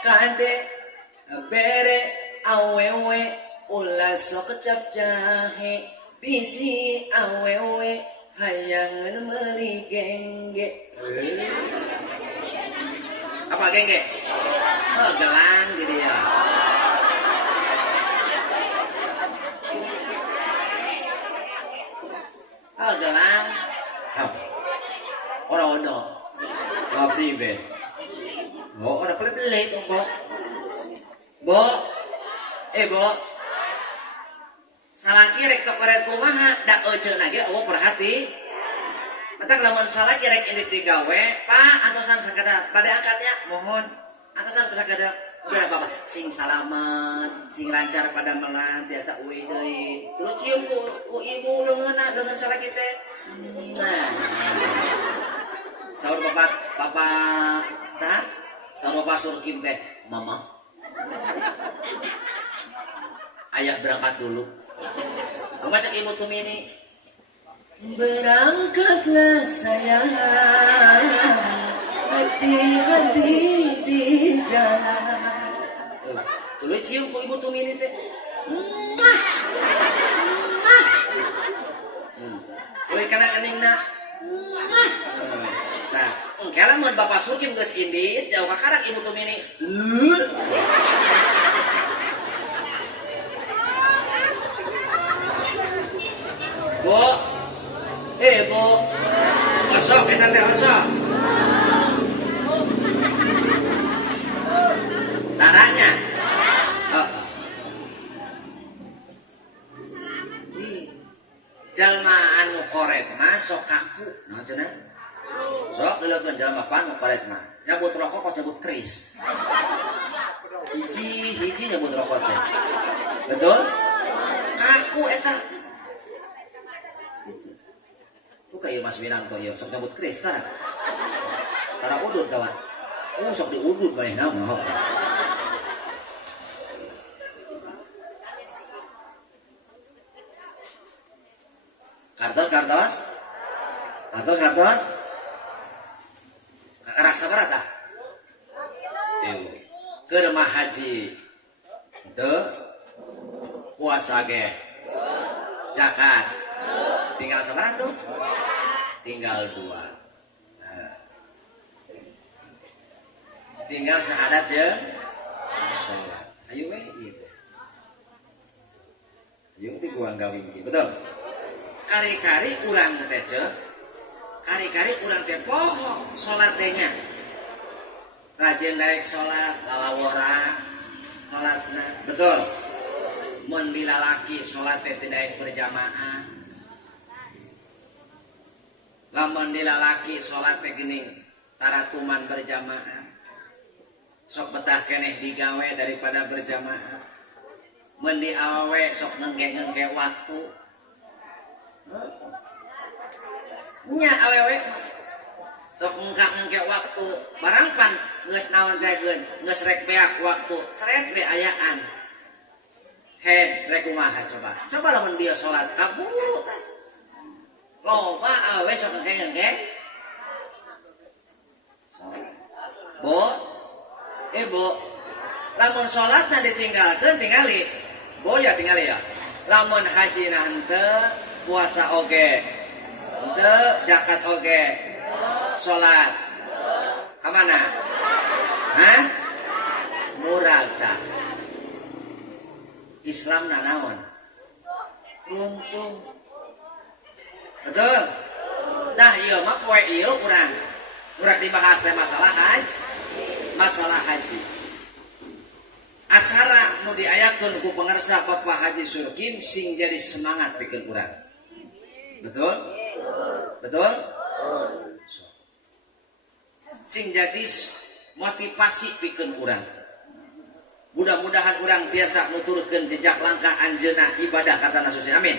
kade bere awewe ulah sok kecap jahe bisi awewe hayang meuli gengge apa gengge oh gelang gitu ya. Oh, gelang. Oh. Orang ono. Wah, pribe. Oh, orang beli itu kok. Bo. Bo. Salaki rek tok rek kumaha da euceun lagi eueuh perhati. Matak lamun salaki rek indit digawe, Pak, antosan sakada pada angkatnya mohon. Antosan sakada udah apa sing salamet, sing lancar pada melan biasa uwi deui. Terus cium ku ibu leungeunna dengan salaki teh. Nah. Saur papa saha? Saur papa surkim teh, Mama. Ayah berangkat dulu. Mama cek ibu Tumini. Berangkatlah sayang, hati-hati di jalan. Tuluy cium ku ibu Tumini teh. Tuluy kana keningna. Nah, engke lamun Bapak Surkim geus indit, jauh ka karak ibu Tumini. Bu. Bu. Masuk eta teh masuk. Taranya. Jalma anu korek mah sok kaku, naon cenah? Sok deuleutkeun jalma anu korek mah. Nyabut rokok kos nyabut keris. Hiji nyabut rokok teh. Betul? Kaku eta. Gitu. Buka ieu Mas Wiranto ieu sok nyabut keris tara. Tara udud kawan. Sok diudud bae nama. Kartos. Kakarak sabarata? Keur mah haji. Henteu. Puasa ge. Zakat. Tinggal sabaraha tuh? Tinggal 2. Nah. Tinggal syahadat jeung salat. Ayo we ieu teh. Ayo di gua gawing ieu. Betul? Kari-kari urang teh kari-kari urang teh poho salat teh nya rajin daek salat lalawora salatna betul mun di lalaki salat teh daek berjamaah lamun di lalaki salat teh geuning taratuman berjamaah sok betah keneh digawe daripada berjamaah mun di awewe sok ngengke waktu nya awewe sok ngengke waktu barang pan geus naon teh geun geus rek beak waktu ceret we ayaan head rek kumaha coba lamun dia salat kabulu teh loba awewe sok ngengke Bu Bu lamun salatna ditinggalkeun tingali Bu ya tingali ya lamun haji na henteu puasa oge henteu zakat oge salat ka mana hah murad tah Islam na naon untung betul dah ieu mah poe ieu urang dibahas teh masalah haji masalah haji. Acara nu diayakeun ku pangarsa Bapak Haji Surkim sing jadi semangat pikeun urang. Betul? Betul? Sing jadi motivasi pikeun urang. Mudah-mudahan urang biasa nuturkeun jejak langkah anjeunna ibadah katana suci. Amin.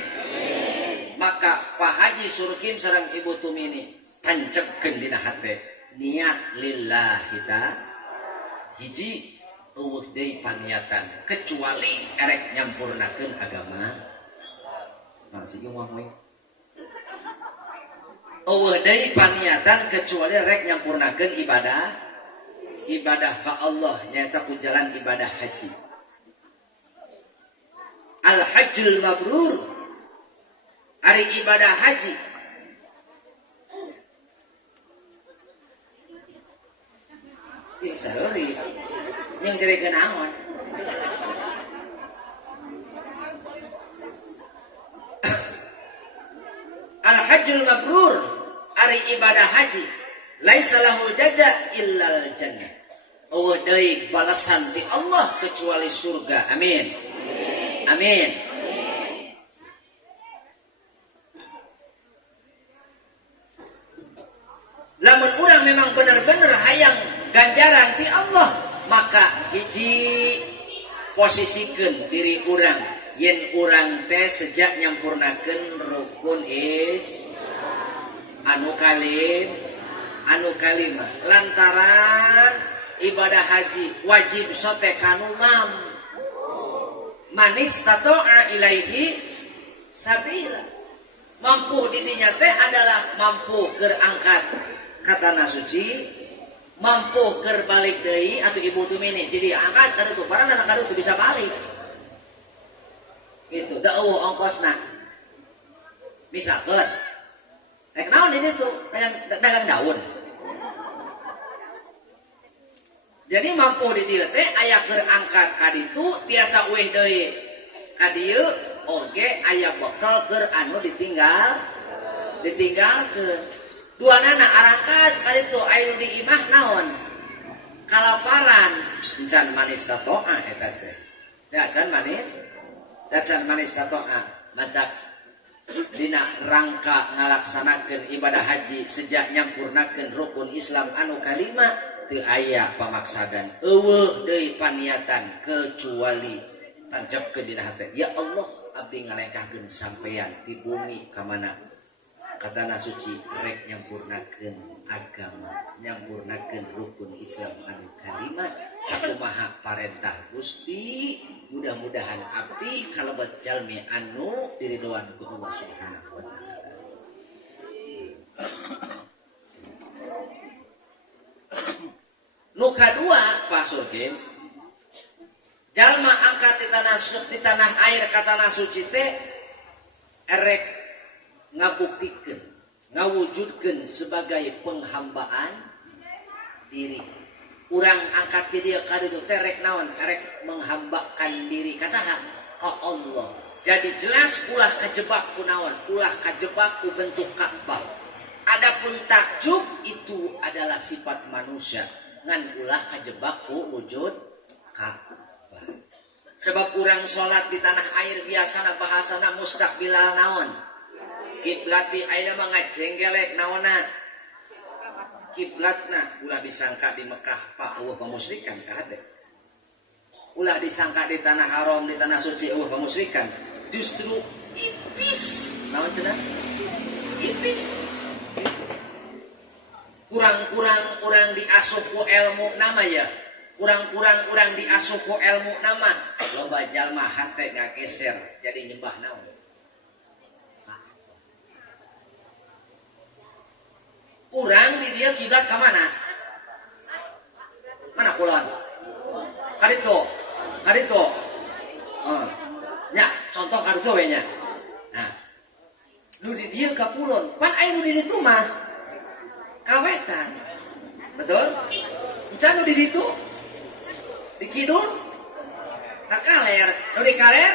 Maka Pak Haji Surkim sareng Ibu Tumini tancepkeun dina hate niat lillahi ta'ala hiji eueuh deui paniatan kecuali erek nyampurnakeun agama. Masih ngomong we. Eueuh deui paniatan kecuali erek nyampurnakeun ibadah ka Allah nyaeta ku jalan ibadah haji. Al hajjul mabrur ari ibadah haji ieu sarori yang sering kenaon. Al hajjul mabrur ari ibadah haji laisa lahul jaza illal jannah. Oh deui balasan ti Allah kecuali surga. Amin. Amin. Lamun urang memang benar-benar hayang ganjaran ti Allah, maka hiji posisikeun diri urang yen urang teh sejak nyampurnakeun rukun anu kalima lantaran ibadah haji wajib sote kanu manis tato'a ilaihi sabila. Mampu didinya teh adalah mampu keur angkat katana suci, mampu keur balik deui atuh Ibu Tumini jadi angkat kada tuh barang datang kada tuh bisa balik gitu da eueuh ongkosna misalkan rek naon di ditu dagang daun. Jadi mampu di dieu teh aya keur angkat ka ditu tiasa eueuh deui ka dieu oge aya bekal keur anu ditinggalkeun. Duanana arakat ka ditu aya nu di imah naon? Kalaparan encan manis tatoa eta teh. Da can manis tatoa madak dina rangka ngalaksanakeun ibadah haji sejak nyampurnakeun rukun Islam anu kalima teu aya pamaksadan eueuh deui paniatan kecuali tancepkeun dina hate ya Allah abdi ngalengkahkeun sampean ti bumi ka mana katana suci rek nyampurnakeun agama nyampurnakeun rukun Islam anu kalima sakumaha parentah Gusti mudah-mudahan abdi kalebet jalmi anu diridhoan ku Allah Subhanahu wa taala. Nu kadua Pak Surkim jalma angkat di tanah air ka tanah suci teh erek ngabuktikeun ngawujudkeun sebagai penghambaan diri. Urang angkat ti dieu ka ditu teh rek naon? Rek menghambakan diri ka saha? Ka Allah. Jadi jelas ulah kajebak ku naon? Ulah kajebak ku bentuk Ka'bah. Adapun takjub itu adalah sifat manusia. Ngan ulah kajebak ku wujud Ka'bah. Sebab urang salat di tanah air biasana bahasana mustaqbilal naon? Kiblati ayeuna mah ngajenggelek naonna? Kiblatna ulah disangka di Mekah Pak eueuh pamusyrikan ka hade. Ulah disangka di tanah haram di tanah suci eueuh pamusyrikan. Justru ipis. Naon cenah? Ipis. Kurang-kurang orang diasuh ku ilmu nama ya. Kurang-kurang orang diasuh ku ilmu nama. Loba jalma hate ngageser jadi nyembah naon. Urang di dia kiblat ke mana? Mana kulon? Kadito. Ya, contoh kadito we nya. Nah. Nu di dia ka kulon, pan aya nu di ditu mah kawetan. Betul? Encan nu di ditu di kidul ka kaler, nu di kaler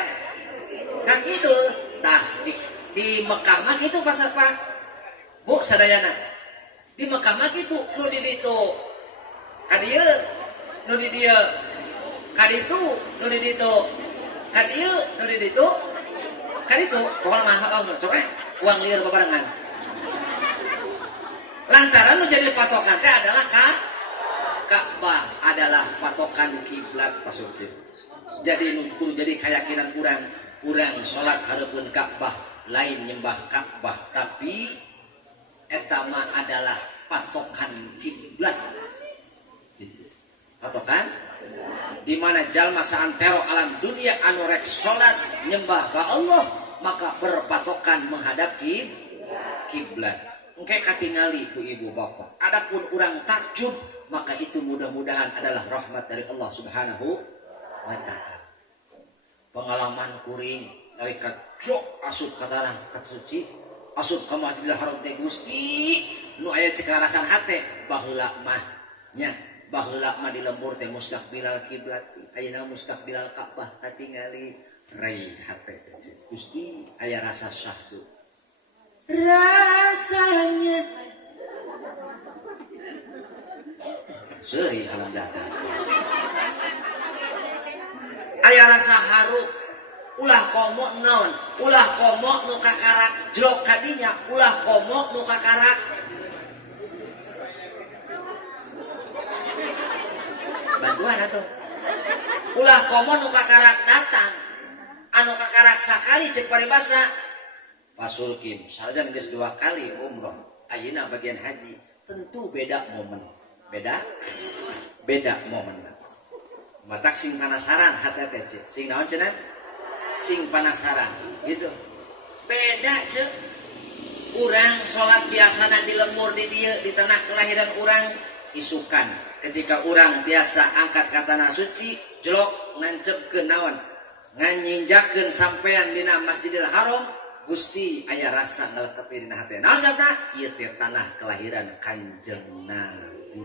ka kidul. Tah di Mekah mah kitu pasar Pak. Bu sadayana. Di Mekah mah kitu nu di ditu ka dieu nu di dieu kaditu nu di ditu kadieu nu di ditu kaditu pokokna mah sok uang lieur babarengan lantaran nu jadi patokan teh adalah Ka'bah adalah patokan kiblat pasukin jadi nu kudu jadi keyakinan urang salat hareupeun Ka'bah lain nyembah Ka'bah tapi eta mah adalah patokan kiblat gitu. Patokan di mana jalma saantero alam dunia anu rek salat nyembah ka Allah maka berpatokan menghadap kiblat. Engke katingali ku ibu bapak. Adapun urang takjub maka itu mudah-mudahan adalah rahmat dari Allah Subhanahu wa taala. Pengalaman kuring dari kacok asup ka tanah kat suci, asup ka Masjidil Haram teh Gusti, nu aya cek rarasan hate baheula mah nya, baheula mah di lembur teh mustaqbilal kiblat, ayeuna mustaqbilal Ka'bah katingali rei hate teh Gusti aya rasa syahdu. Rasanya seuri alam dada. Aya rasa haru ulah komo naon ulah komo nu kakarak jlok kadinya ulah komo nu kakarak bantuan atuh ulah komo nu kakarak datang anu kakarak sakali cek paribasa pasulkim salajan geus 2 kali umroh ayeuna bagian haji tentu beda momen matak sing panasaran hati teh sing naon cenah sing panasaran gitu beda cek urang sholat biasana di lembur di dieu di tanah kelahiran urang isukan ketika urang biasa angkat ka tanah suci jelok ngancepkeun naon nganyinjakeun sampean dina Masjidil Haram Gusti aya rasa ngaleket dina hate naon sabda ieu teh tanah kelahiran Kanjeng Nabi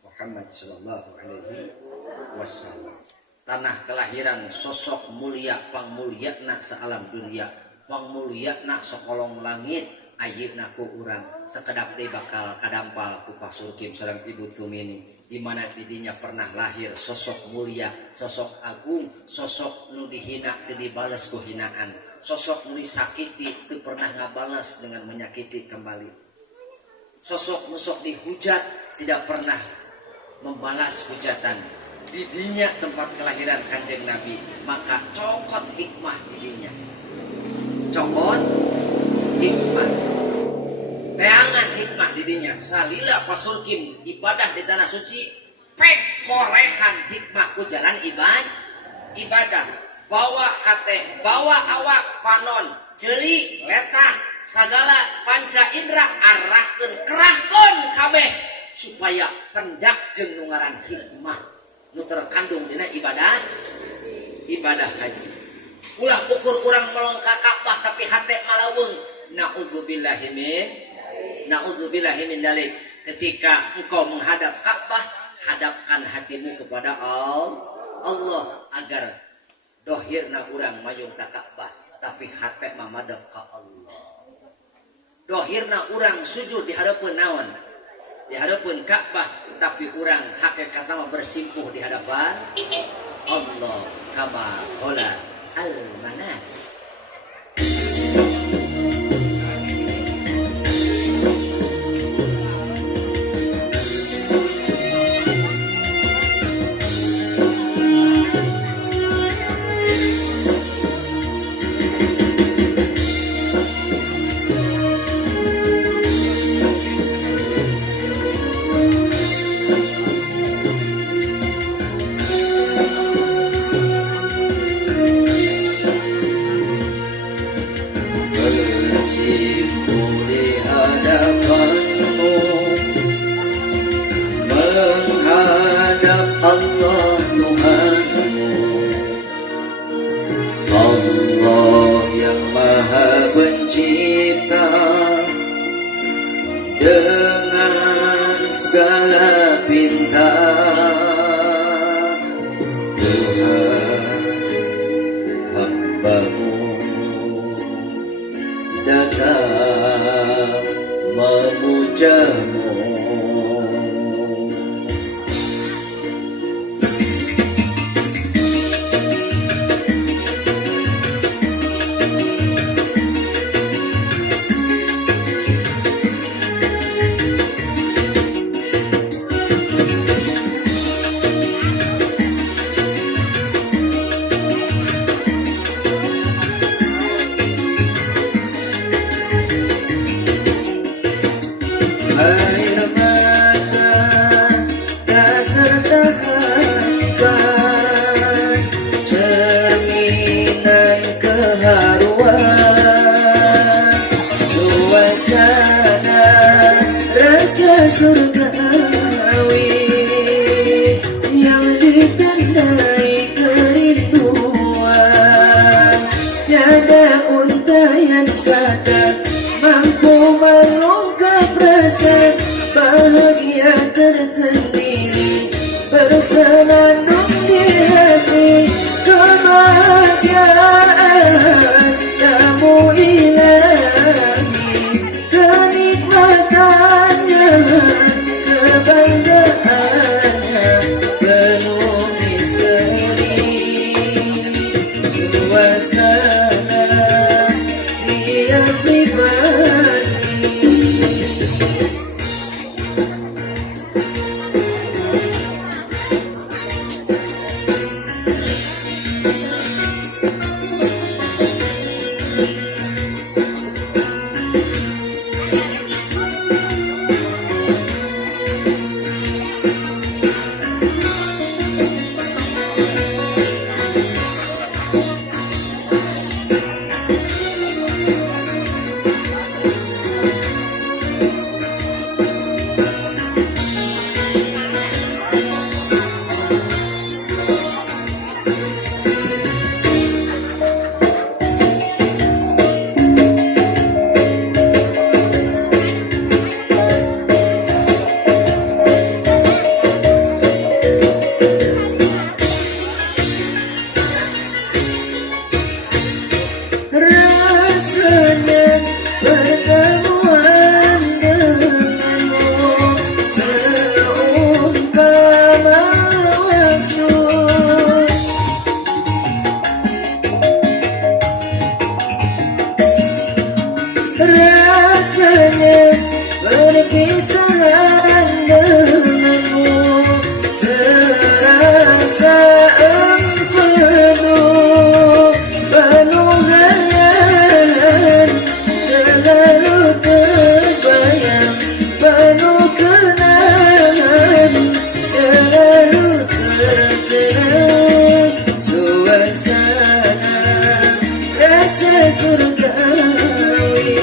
Muhammad sallallahu alaihi wasallam tanah kelahiran sosok mulia pangmulyana saalam dunia pangmulyana sakolong langit ayeuna ku urang sakedap deui bakal kadampal ku Pasurkim sareng Ibu Tumini di mana didinya pernah lahir sosok mulia sosok agung sosok nu dihina teu dibales ku hinaan sosok nu disakiti teu pernah ngabales dengan menyakiti kembali sosok nu sok dihujat tidak pernah membalas hujatan didinya tempat kelahiran Kanjeng Nabi maka cokot hikmah didinya cokot hikmah teangan hikmah didinya salila Pasurkim ibadah di tanah suci pek korehan hikmah ku jalan ibadah bawa hate bawa awak panon ceuli letah sagala panca indra arahkeun kerahkeun kabeh supaya pendak jeung nu ngaran hikmah nu terkandung dina ibadah haji ulah ukur urang melong ka Ka'bah tapi hate malaweung naudzubillahi min dalik ketika engkau menghadap Ka'bah hadapkan hatimu kepada Allah agar dohirna urang mayung ka Ka'bah tapi hate mamadep ka Allah dohirna urang sujud di hadapan naon di hadapan Ka'bah tapi urang hakikatna bersimpuh di hadapan Allah kama qala al-manat surgawi yang ditandai kerinduan. Tiada untayan kata mampu mengungkap rasa bahagia tersendiri bersenandung di hati. Kebahagiaan kamu ilahi, kenikmatannya, kebanggaannya penuh misteri. Suasana dia pribadi. Rasanya pertemuan denganmu seumpama waktu. Rasanya perpisahan denganmu serasa empedu. Selalu terbayang penuh kenangan, selalu terkenang suasana rasa surgawi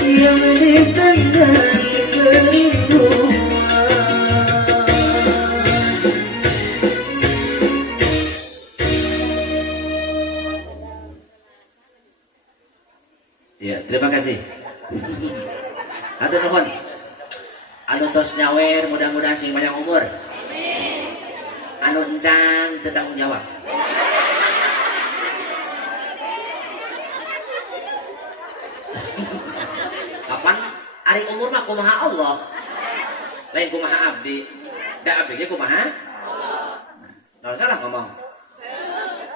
yang ditandai kerinduan. Ya, terima kasih. Hatur nuhun. Anu tos nyawer mudah-mudahan sing panjang umur. Anu encan teu tanggung jawab. Kapan ari umur mah kumaha Allah. Lain kumaha abdi. Da abdi ge kumaha? Allah. Salah ngomong.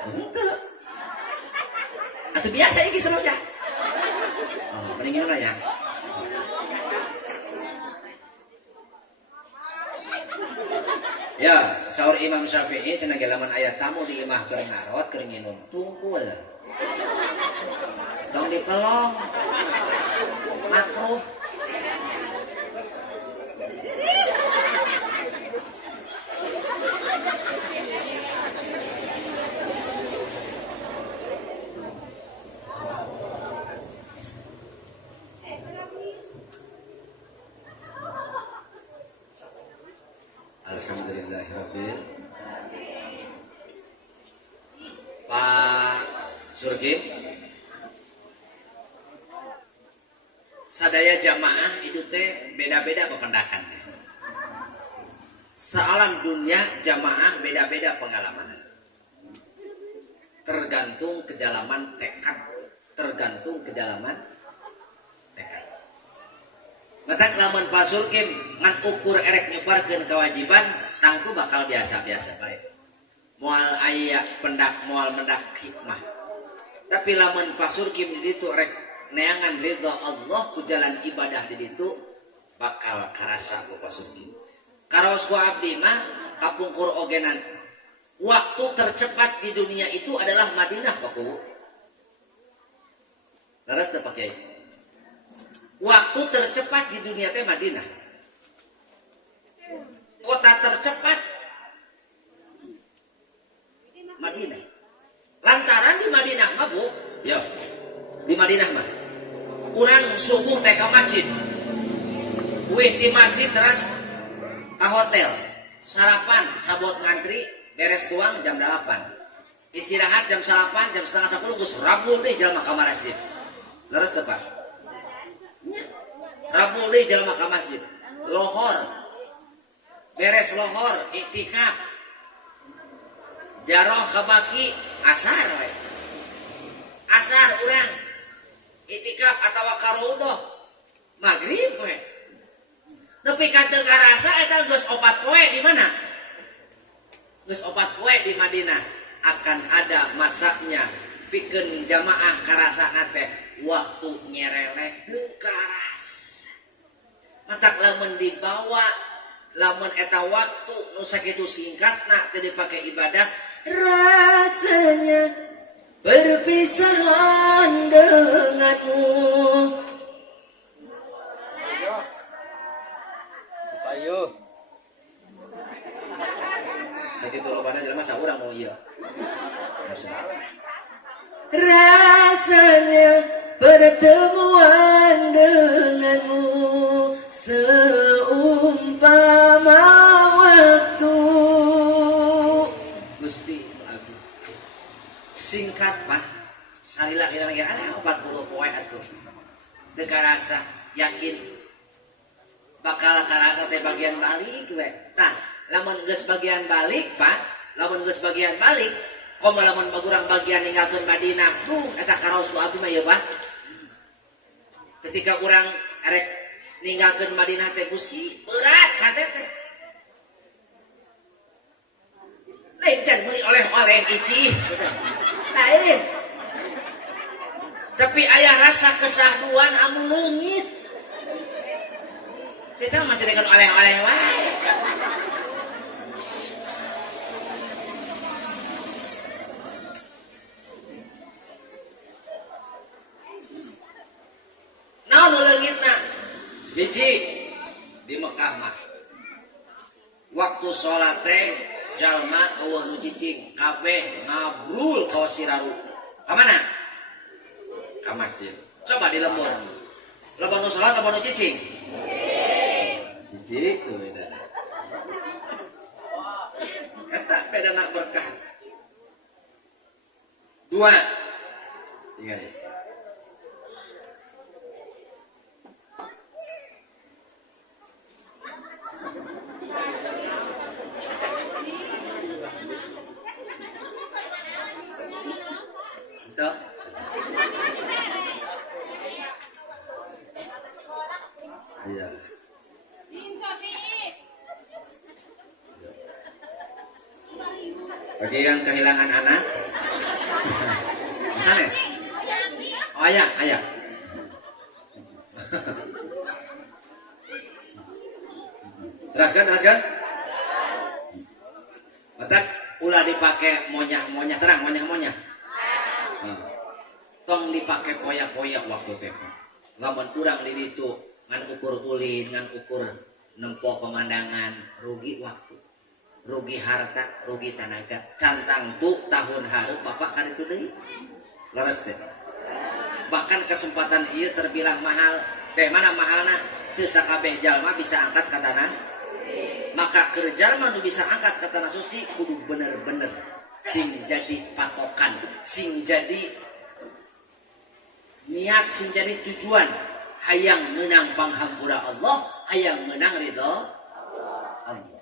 Henteu. Atuh biasa iki saroja. Mending gimana ya? Ya, sahur Imam Syafi'i cenah gelaman ayat tamu di imah keur ngarot keur nginum tungkul. Tong dipelong. Makruh. Alhamdulillahirabbil. Pak Surkim, sadaya jamaah itu teh beda-beda pependakannya. Sealam dunia jamaah beda-beda pengalaman. Tergantung kedalaman tekad, tergantung kedalaman tekad. Matak lamun Pak Surkim ngan ukur erek nyebarkeun kewajiban, tangtu bakal biasa-biasa bae. Moal aya pendak moal mendak hikmah. Tapi lamun Pak Surkim di ditu rek neangan ridha Allah ku jalan ibadah di ditu bakal karasa ku Pak Surkim. Karaos ku abdi mah kapungkur ogenan. Waktu tercepat di dunia itu adalah Madinah, Pak Ku. Laras teu pakai. Waktu tercepat di dunia teh Madinah. Kota tercepat Madinah. Lantaran di Madinah mah Bu, yo. Di Madinah mah urang subuh teh ka masjid. Wih di masjid terus ke hotel sarapan sabot ngantri beres tuang jam 8 istirahat jam 8 jam setengah 10 gus rabu deh jalma ka masjid leres tepat rabu deh jalma ka masjid lohor beres lohor iktikaf jaroh kabaki asar we. Asar urang iktikaf atawa karodoh maghrib we. Tapi kata garasa eta geus 4 poe di mana? Geus 4 poe di Madinah akan ada masaknya pikeun jamaah karasana teh waktu nyerelek garasa. Matak lamun dibawa lamun eta waktu nu sakitu singkatna teu dipake ibadah rasanya berpisahan denganmu. Ayo. Sakitu lobana jelema saurang nu ieu. Rasanya pertemuan denganmu seumpama waktu. Gusti aku singkat pak salila lagi ada 40 poin atuh teu karasa yakin bakal karasa teh bagian balik we. Tah lamun geus bagian balik pak lamun geus bagian balik komo lamun bagurang bagian ninggalkeun Madinah eta karaos ku abdi mah ieu pak ketika urang erek ninggalkeun Madinah teh Gusti berat hate teh lain can meuli oleh-oleh icih lain tapi aya rasa kesahduan anu leungit saya masih dengan oleh-oleh wae. Naon nu leungitna? Hiji di Mekah mah. Waktu salat teh jalma eueuh nu cicing kabeh ngabrul ka Siraru. Ka mana? Ka masjid. Coba di lembur. Loba nu salat apa nu cicing? Gitu beda. Eta beda nak berkah. 2 3 deh. Itu. Iya. Bagi yang kehilangan anak, misalnya, oh ayah, teraskan, batak ulah dipakai monyah terang, monyah, tong dipakai poya waktu teh, lamun kurang di ditu, ngan ukur ulin, ngan ukur nempo pemandangan, rugi waktu. Rugi harta, rugi tenaga, cantang tuh tahun haru bapak kan itu deh, leres deh. Bahkan kesempatan iya terbilang mahal, mana mahalna? Teu sakabeh jalma bisa angkat ke tanah, maka kerja jalma nu bisa angkat ke tanah suci kudu bener-bener sing jadi patokan, sing jadi niat, sing jadi tujuan, hayang menang panghampura Allah, hayang menang ridho Allah.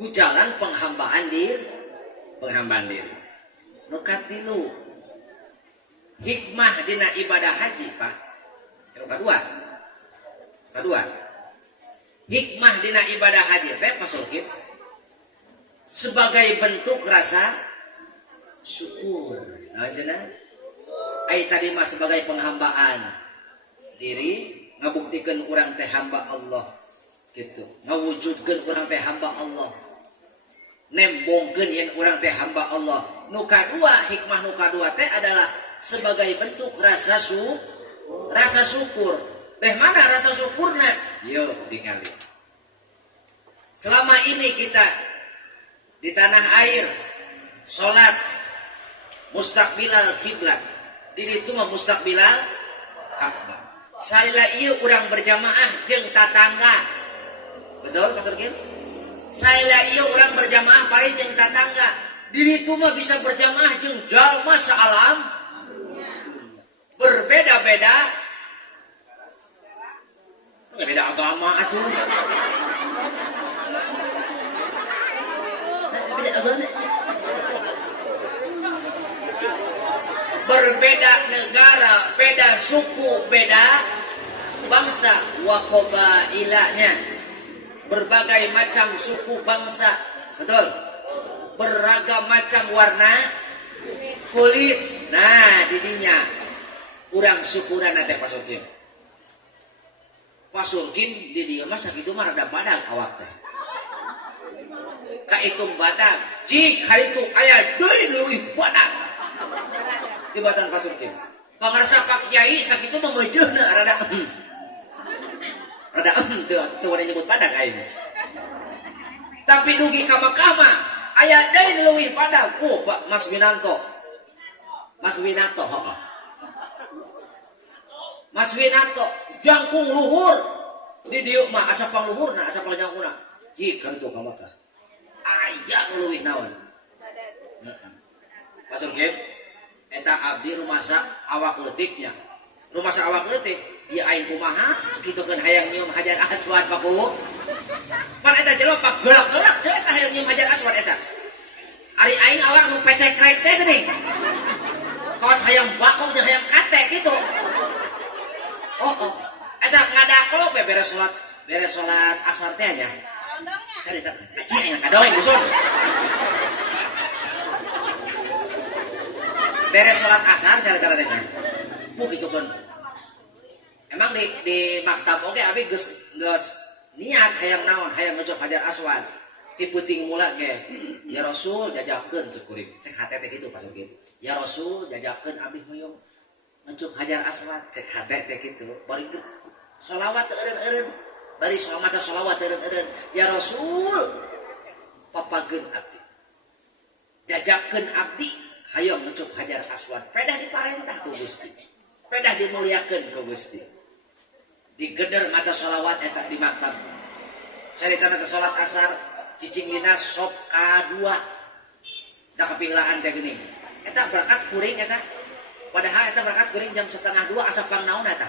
Ku jalan penghambaan diri. Nu katilu hikmah dina ibadah haji pak. Yang kedua hikmah dina ibadah haji teh pasulkip sebagai bentuk rasa syukur. Nah cenah ai tadi mah sebagai penghambaan diri ngabuktikeun urang teh hamba Allah gitu, ngawujudkeun urang teh hamba Allah, nembongkeun yen urang teh hamba Allah. Nu kadua, hikmah nu kadua teh adalah sebagai bentuk rasa syukur. Teh mana rasa syukurna? Yuk tinggali. Selama ini kita di tanah air salat mustaqbilal kiblat, di ditu mah mustaqbilal Ka'bah. Salila ieu urang berjamaah jeung tatangga. Betul Pastor Kim? Salila ieu urang berjamaah paling jeung tatangga. Di ditu mah bisa berjamaah jeung jalma saalam berbeda-beda. Beda agama atuh. Beda agama. Berbeda negara, beda suku, beda bangsa, wakoba ilahnya, berbagai macam suku bangsa, betul, beragam macam warna kulit. Nah didinya urang syukuran nate Pasurkim. Pasurkim di dieu mah sakitu mah rada badag awak teh. Kaitung badag, jik haritu aya deui leuwih badag. Tibatan Pasurkim. Pangarsa Pak Kiai sakitu mah meujeuhna rada teu wani nyebut badag aing. Tapi dugi ka Mekah mah aya deui leuwih badag. Oh, Pak Mas Winanto. Mas Winato, heeh. Mas Winato jangkung luhur. Di dieu mah asa pangluhurna, asa pangjangkungna. Jik kitu ka Mekah. Aya leuwih naon? Heeh. Pasurkim eta abdi rumasa awak leutiknya. Rumasa awak leutik, ieu aing kumaha kitukeun hayang nyium Hajar Aswad Paku. Pan eta jelema pak geulak-geulak ceuk eta hayang nyium Hajar Aswad eta. Ari aing awak nu pecek rek teh geuning. Kaos hayang bakok jeung hayang kate gitu. Oh. Eta ngadaklo we beres salat asar teh nya. Carita aji aing kadongeng busun. Beres sholat asar cara-cara teh. Gitu kan. Emang di maktab oke abi geus niat hayang naon, hayang ngejog Hajar Aswad. Ti peuting mula ge. Ya Rasul jajakeun cek kuring. Cek hate teh kitu Pasurkim. Ya Rasul jajakeun abi hoyong ngejog Hajar Aswad. Cek hate teh kitu. Bari sholawat teu eureun-eureun. Bari maca sholawat teu eureun-eureun. Ya Rasul papageun abdi. Jajakeun abdi hayang ngecuk Hajar Aswad. Pedah diparentah ku Gusti. Pedah dimuliakeun ku Gusti. Digeder maca sholawat eta di maktab. Caritana teh salat asar cicing dina sop kadua. Da kapinglaan teh geuning. Eta berkat kuring eta. Padahal eta berkat kuring jam 1:30 asa pangnaon eta.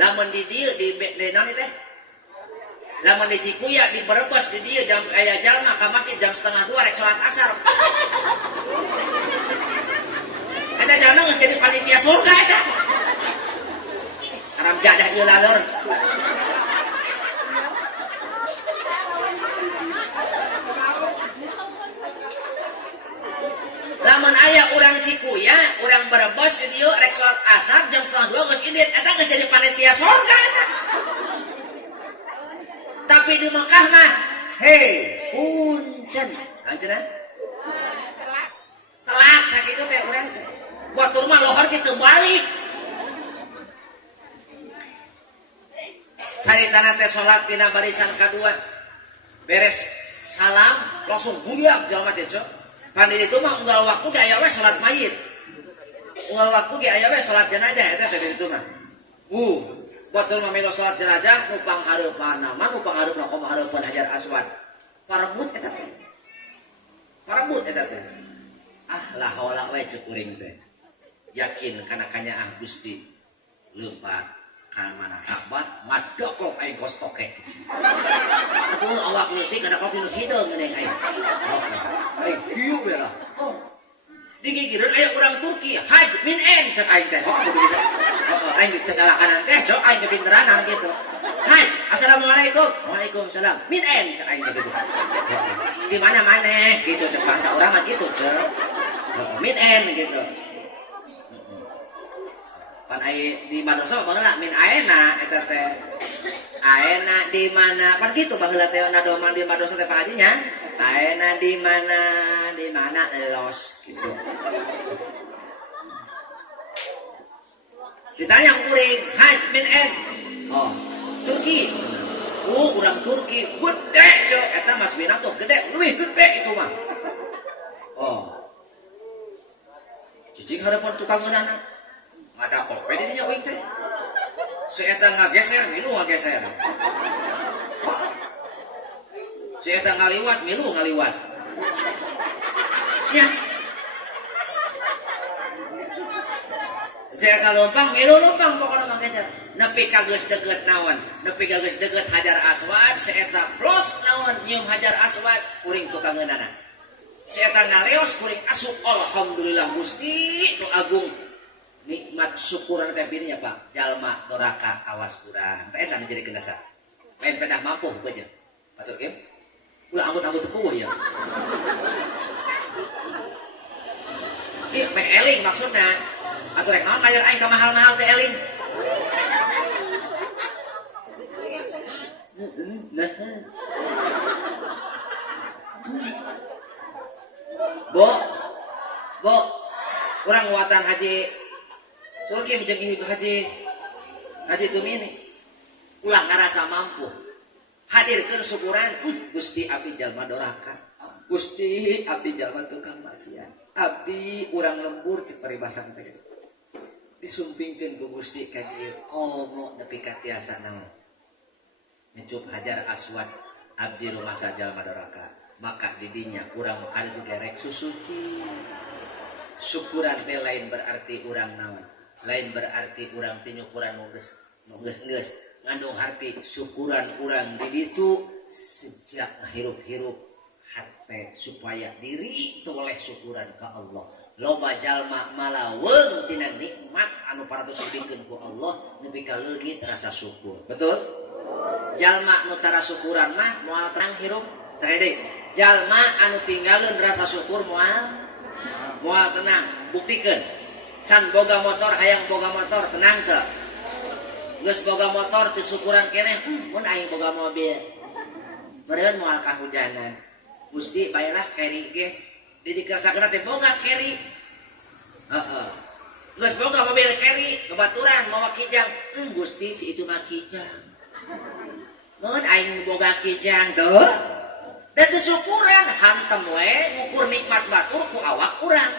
Lamun di dieu di naon teh? Lamun di Cikuya di Brebes di dieu jam aya jalma ka masjid jam 1:30 rek salat asar. Eta jalma geus jadi panitia surga eta. Aram jadah ieu laleur. Lamun aya urang Cikuya, urang Brebes di dieu rek salat asar jam 1:30 geus idit eta geus jadi panitia surga eta. Tapi di Mekah mah, hei, punten, anjena, telat sakitu teh urang teh. Batur mah lohor kitu balik. Caritana teh salat dina barisan kadua, beres salam langsung buyap jalma teh cok. Pan di ditu mah unggal waktu ge aya we salat mayit. Unggal waktu ge aya we salat jenazah eta teh di ditu mah. Batur mamilo salat jenazah nu panghareupanna mah nu panghareup komo hareupan Hajar Aswad. Parebut eta teh. Parebut eta teh. Ah lah haula we ceuk kuring teh. Yakin kana kanyaah Gusti leumpar ka mana kabar madoklop aing kostoke. Atuh awak leutik kana kopi nu hideung geuning aing. Aing kieu we lah. Oh. Digigireun aya urang Turki, Haj min en cek aing teh. Oh kudu bisa. Aing kecelakaan teh cok aing kepinteran gitu. Hai, assalamualaikum. Waalaikumsalam. Min en cek aing gitu. Di mana maneh gitu cek bahasa urang mah gitu cek. Min en gitu. Pan ai di madrasah baheula min aena eta teh. Aena di mana? Pan gitu baheula teh nadoman di madrasah teh Pak Hajinya. Aena di mana los gitu. Ditanya kuring, Haj min en. Oh, Turki. Urang Turki gede cok. Eta Mas Winato gede, leuwih gede itu mah. Oh. Cicing hareupan tukang ngeunana. Ngada kope di dinya uing teh. geser milu geser si eta ngaliwat milu ngaliwat ya si eta lompang milu lompang pokoknya mah geser nepi ka geus deukeut naon nepi ka geus deukeut Hajar Aswad si eta plos naon nyium Hajar Aswad kuring tukangeunana si eta ngaleos kuring asup alhamdulillah Gusti nu agung nikmat syukuran teh pininya Pak jalma doraka awas urang teh eta jadi kendasa lain pedah mampu beja masuk game ulah anggut-anggut tepung ya ieu me eling maksudna atuh rek naon ngajar aing ka mahal-mahal teh eling Bo kurang nguatan haji surkim jeung ibu haji Tumini ulah ngarasa mampu hadirkeun syukuran Gusti abdi jalma doraka Gusti abdi jalma tukang maksiat abdi urang lembur cek paribasan teh disumpingkeun ku Gusti ka dieu komo nepi ka tiasa naon nyecup Hajar Aswad abdi rumah jalma doraka maka didinya kurang ada juga rek susuci syukuran teh lain berarti urang naon lain berarti urang tinyukuran nungges ngandung arti syukuran urang di ditu sejak ngahirup-hirup hate supaya diri teu oleh syukuran ka Allah loba jalma malaweung tina nikmat anu paratos dipikeun ku Allah nepi ka leungit rasa syukur betul jalma nu tara syukuran mah moal perang hirup saede jalma anu tinggalin rasa syukur moal tenang buktikeun can boga motor hayang boga motor tenang teu geus boga motor teu syukuran keneh mun aing boga mobil meureun moal kahujanan Gusti bayalah keri ge di dikersakeun teh boga keri geus boga mobil keri kebaturan mawa kijang Gusti si itu mah kijang mun aing boga kijang teu dan syukuran hantem we ngukur nikmat batur ku awak kurang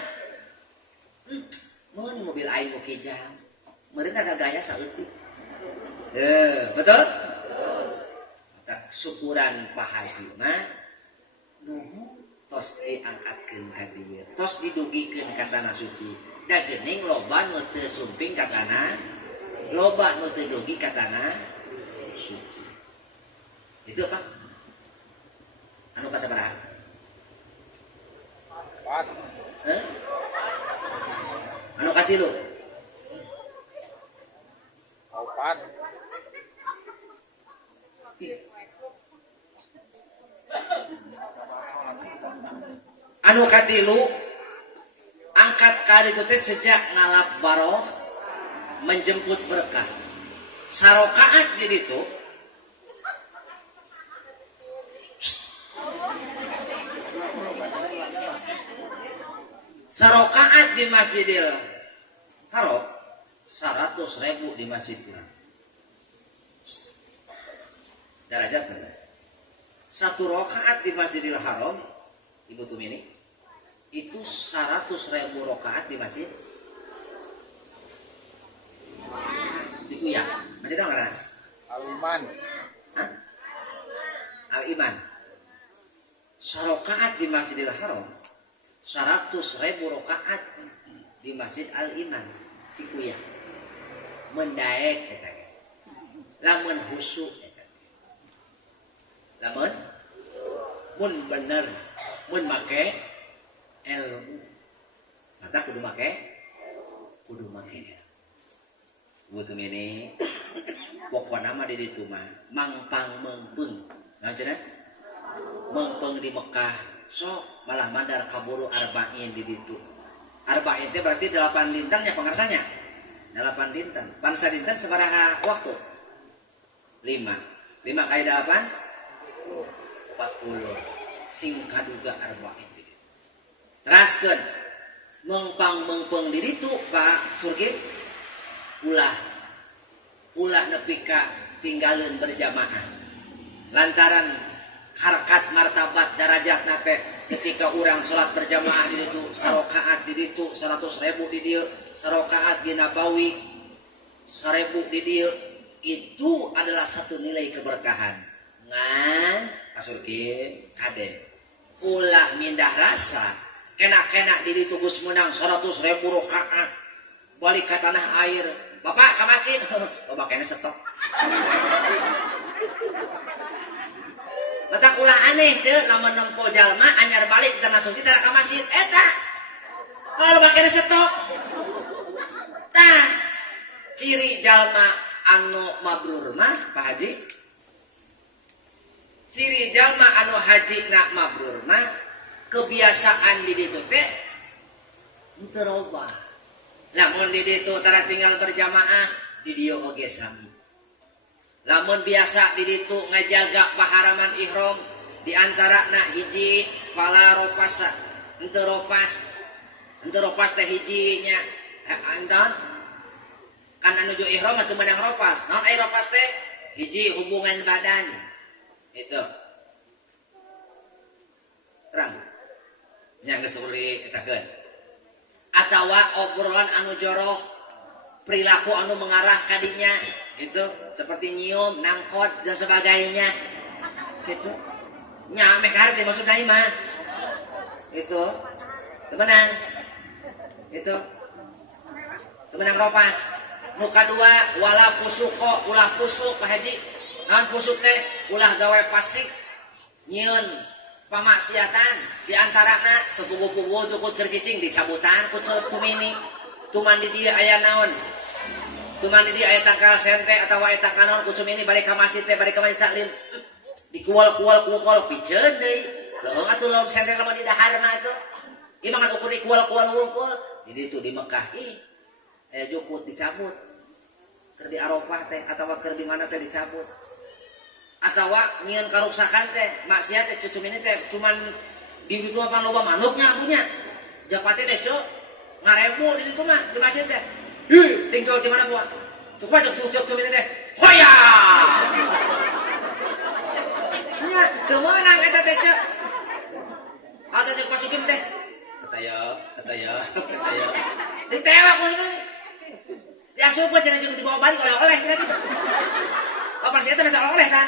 mun mobil aing mu kijang meureun ada gaya saeutik betul maka syukuran Pak Haji mah nuhun tos diangkatkeun ka dieu tos didugikeun ka tanah suci da geuning loba nu teu sumping ka tanah loba nu teu dugi ka tanah suci itu Pak anu kasabaraha? Anu katilu? Opat. Anu katilu angkat kali itu teh sejak ngalap barok menjemput berkah. Sarokaat di ditu sarokaat di Masjidil Haram 100.000 di masjid kurang derajat benar satu rakaat di Masjidil Haram Ibu Tumini itu 100.000 rakaat di masjid Cikuya masjid apa Al-Iman Al-Iman sarokaat di Masjidil Haram 100.000 rakaat di Masjid Al-Iman Cikuya mendaek eta lamun husu eta lamun mun bener mun make ilmu mata kudu make ilmu butuh ini pokokna mah di ditu mah mangpang mengpeng naon cenah mengpeng di Mekah sok malah mandar kaburu arba'in di ditu arba'in itu berarti 8 dinten ya pengersanya 8 dinten bangsa dinten sabaraha waktu 5 kali 8 40 sing kaduga arba'in di ditu teraskeun mengpeng di ditu Pak Surkip ulah nepi ka tinggalin berjamaah lantaran harkat martabat darajat nate ketika orang sholat berjamaah di ditu sarokaat di ditu 100.000 di dieu sarokaat di Nabawi 1000 di dieu itu adalah satu nilai keberkahan ngan pasurki kade ulah mindah rasa kena diri tugus menang 100.000 rakaat balik ke tanah air bapak ke masjid coba kena stok mata ulah aneh ce lamun nempo jalma anyar balik kita langsung kita ke masjid eta kalau pakai stok tah ciri jalma anu mabrur mah Pak Haji ciri jalma anu haji nak mabrur mah kebiasaan di ditu teh teu robah lamun di ditu tara tinggal berjamaah di dieu oge sami lamun biasa di ditu ngajaga paharaman ihram di antara na hiji fala ropasa henteu ropas teh hijinya anton kan anu ju ihram teu meunang ropas naon aya ropas teh hiji hubungan badan itu terang nya geus uri kitakeun atawa obrolan anu jorok perilaku anu mengarah kadinya itu seperti nyium nangkot dan sebagainya gitu nya meh karep maksud deui mah itu temenang itu temenang ropas nu kadua wala pusuko ulah pusuk Pak Haji naon pusuk teh ulah gawe pasik nyieun pamaksiatan di antarana tepugu-pugu tukut keur cicing dicabutan ku tumini tuman di dieu aya naon tuman di dieu aya tangkal sente atawa aya tangkal naon ku tumini balik ka masjid teh balik ka masjid taklim dikual-kual piceun deui leuh atuh lamun sente lamun di dahar mah atuh ieu mah ukur dikual-kual wungkul di ditu di Mekah aya jukut dicabut keur di Arafah teh atawa keur di mana teh dicabut atawa nyieun karuksakan teh maksiat teh cucum ini teh cuman di ditu mah loba manuknya punya japate teh cuk ngarebu di ditu mah di masjid teh tinggal di mana gua coba cucum ini teh hoya nya kemenang eta teh cuk atuh cuk pasukin teh kataya ditewak ku diasup we cenah jeung dibawa balik oleh-oleh kira gitu papan sia teh minta oleh tah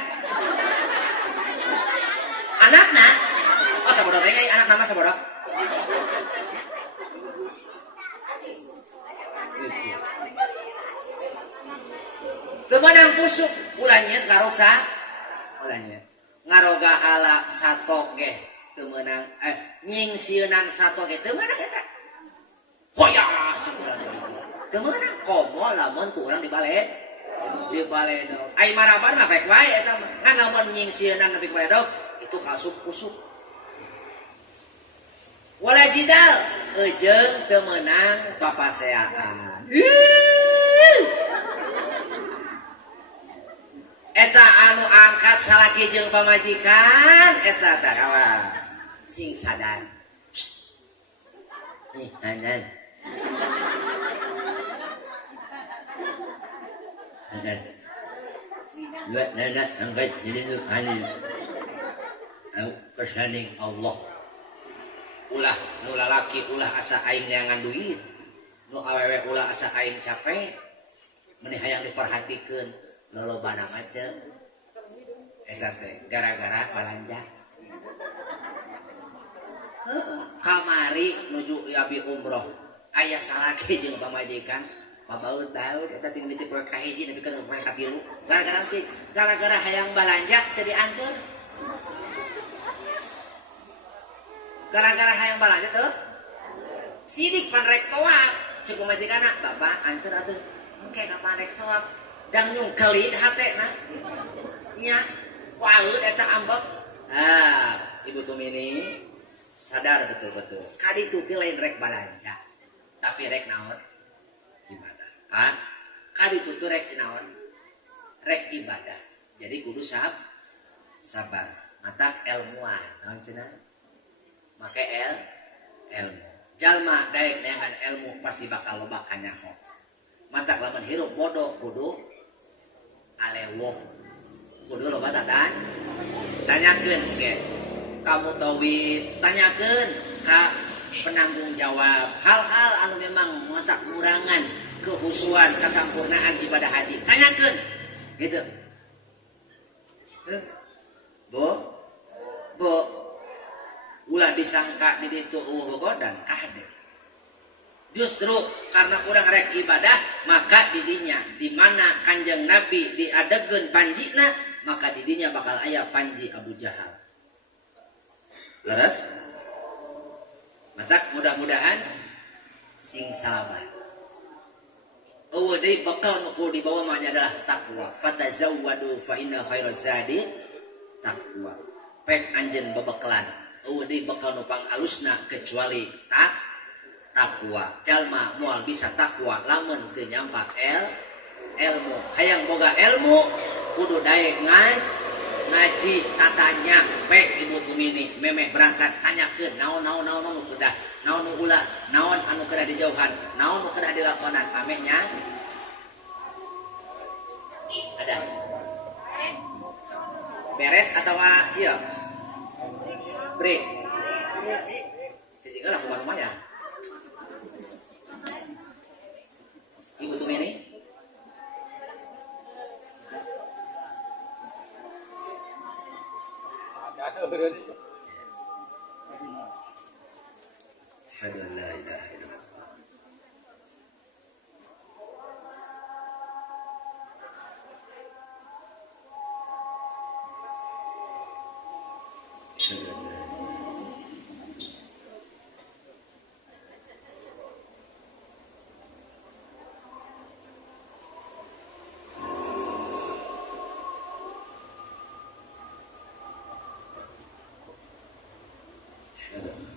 anakna oh sabodo teh nya anak nama sabodo teu meunang pusuk ulah nyeut karuksa ulah nyeut ngaroga hala satok ge teu meunang nyingsieunan satok ge teu meunang eta hoya teu meunang komo lamun ku urang dibalen dong ai maraban mah baik wae eta mah ngan lamun nyingsieunan nepi ka dong itu kasup kusuk wala jidal eujeung teu meunang papaseaan eta anu angkat salaki jeung pamajikan eta tah kawas sing sadar nih anjan nana angkat jadi tu anil au kesaning Allah ulah nu lalaki ulah asa aing neangan duit nu awewe ulah asa aing capek meni hayang diperhatikeun lolobana macam eta teh gara-gara balanja kamari nuju abi umroh aya salaki jeung pamajikan pabaud-baud eta ting nitip ka hiji nepi ka katilu gara-gara hayang balanja teu diantur gara-gara hayang balanja tuh sidik pan rek toap ceuk pamajikanna bapak antur atuh engke ka pan rek toap dang nyung kelit hatena nya waeud eta ambek ibu Tumini sadar betul-betul kaditu teh lain rek balanja tapi rek naon ibadah kaditu teh rek naon rek ibadah jadi kudu sabar matak ilmuan naon cenah make ilmu jalma daek neangan ilmu pasti bakal loba kanyaho matak lamun hirup bodoh kudu alewoh kudu loba tatan tanyakeun ge kamu tauhid tanyakeun ka penanggung jawab hal-hal anu memang matak ngurangan kehusuan kasampurnaan ibadah haji tanyakeun gitu. Bo bo ulah disangka di ditu godan kade. Justru karena orang rek ibadah maka didinya di mana Kanjeng Nabi diadegeun panjina maka didinya bakal aya panji Abu Jahal. Leres? Matak mudah-mudahan sing sabar. Deui bekal nu kudu dibawa mah adalah takwa. Fatazawwadu fa inna khairaz zadi takwa. Pek anjeun bebeklan. Deui bekal nu pangalusna kecuali takwa. Jalma moal bisa takwa lamun teu nyampak ilmu. Hayang boga ilmu kudu daek ngaji tatanya pek Ibu Tumini memeh berangkat tanyakeun naon nu kedah naon nu ulah naon anu kedah dijauhan naon nu kedah dilakonan pamehnya ada beres atau iya break sehingga lah lumayan Ibu Tumini Asyhadu an la ilaha illallah. Asyhadu an la ilaha illallah.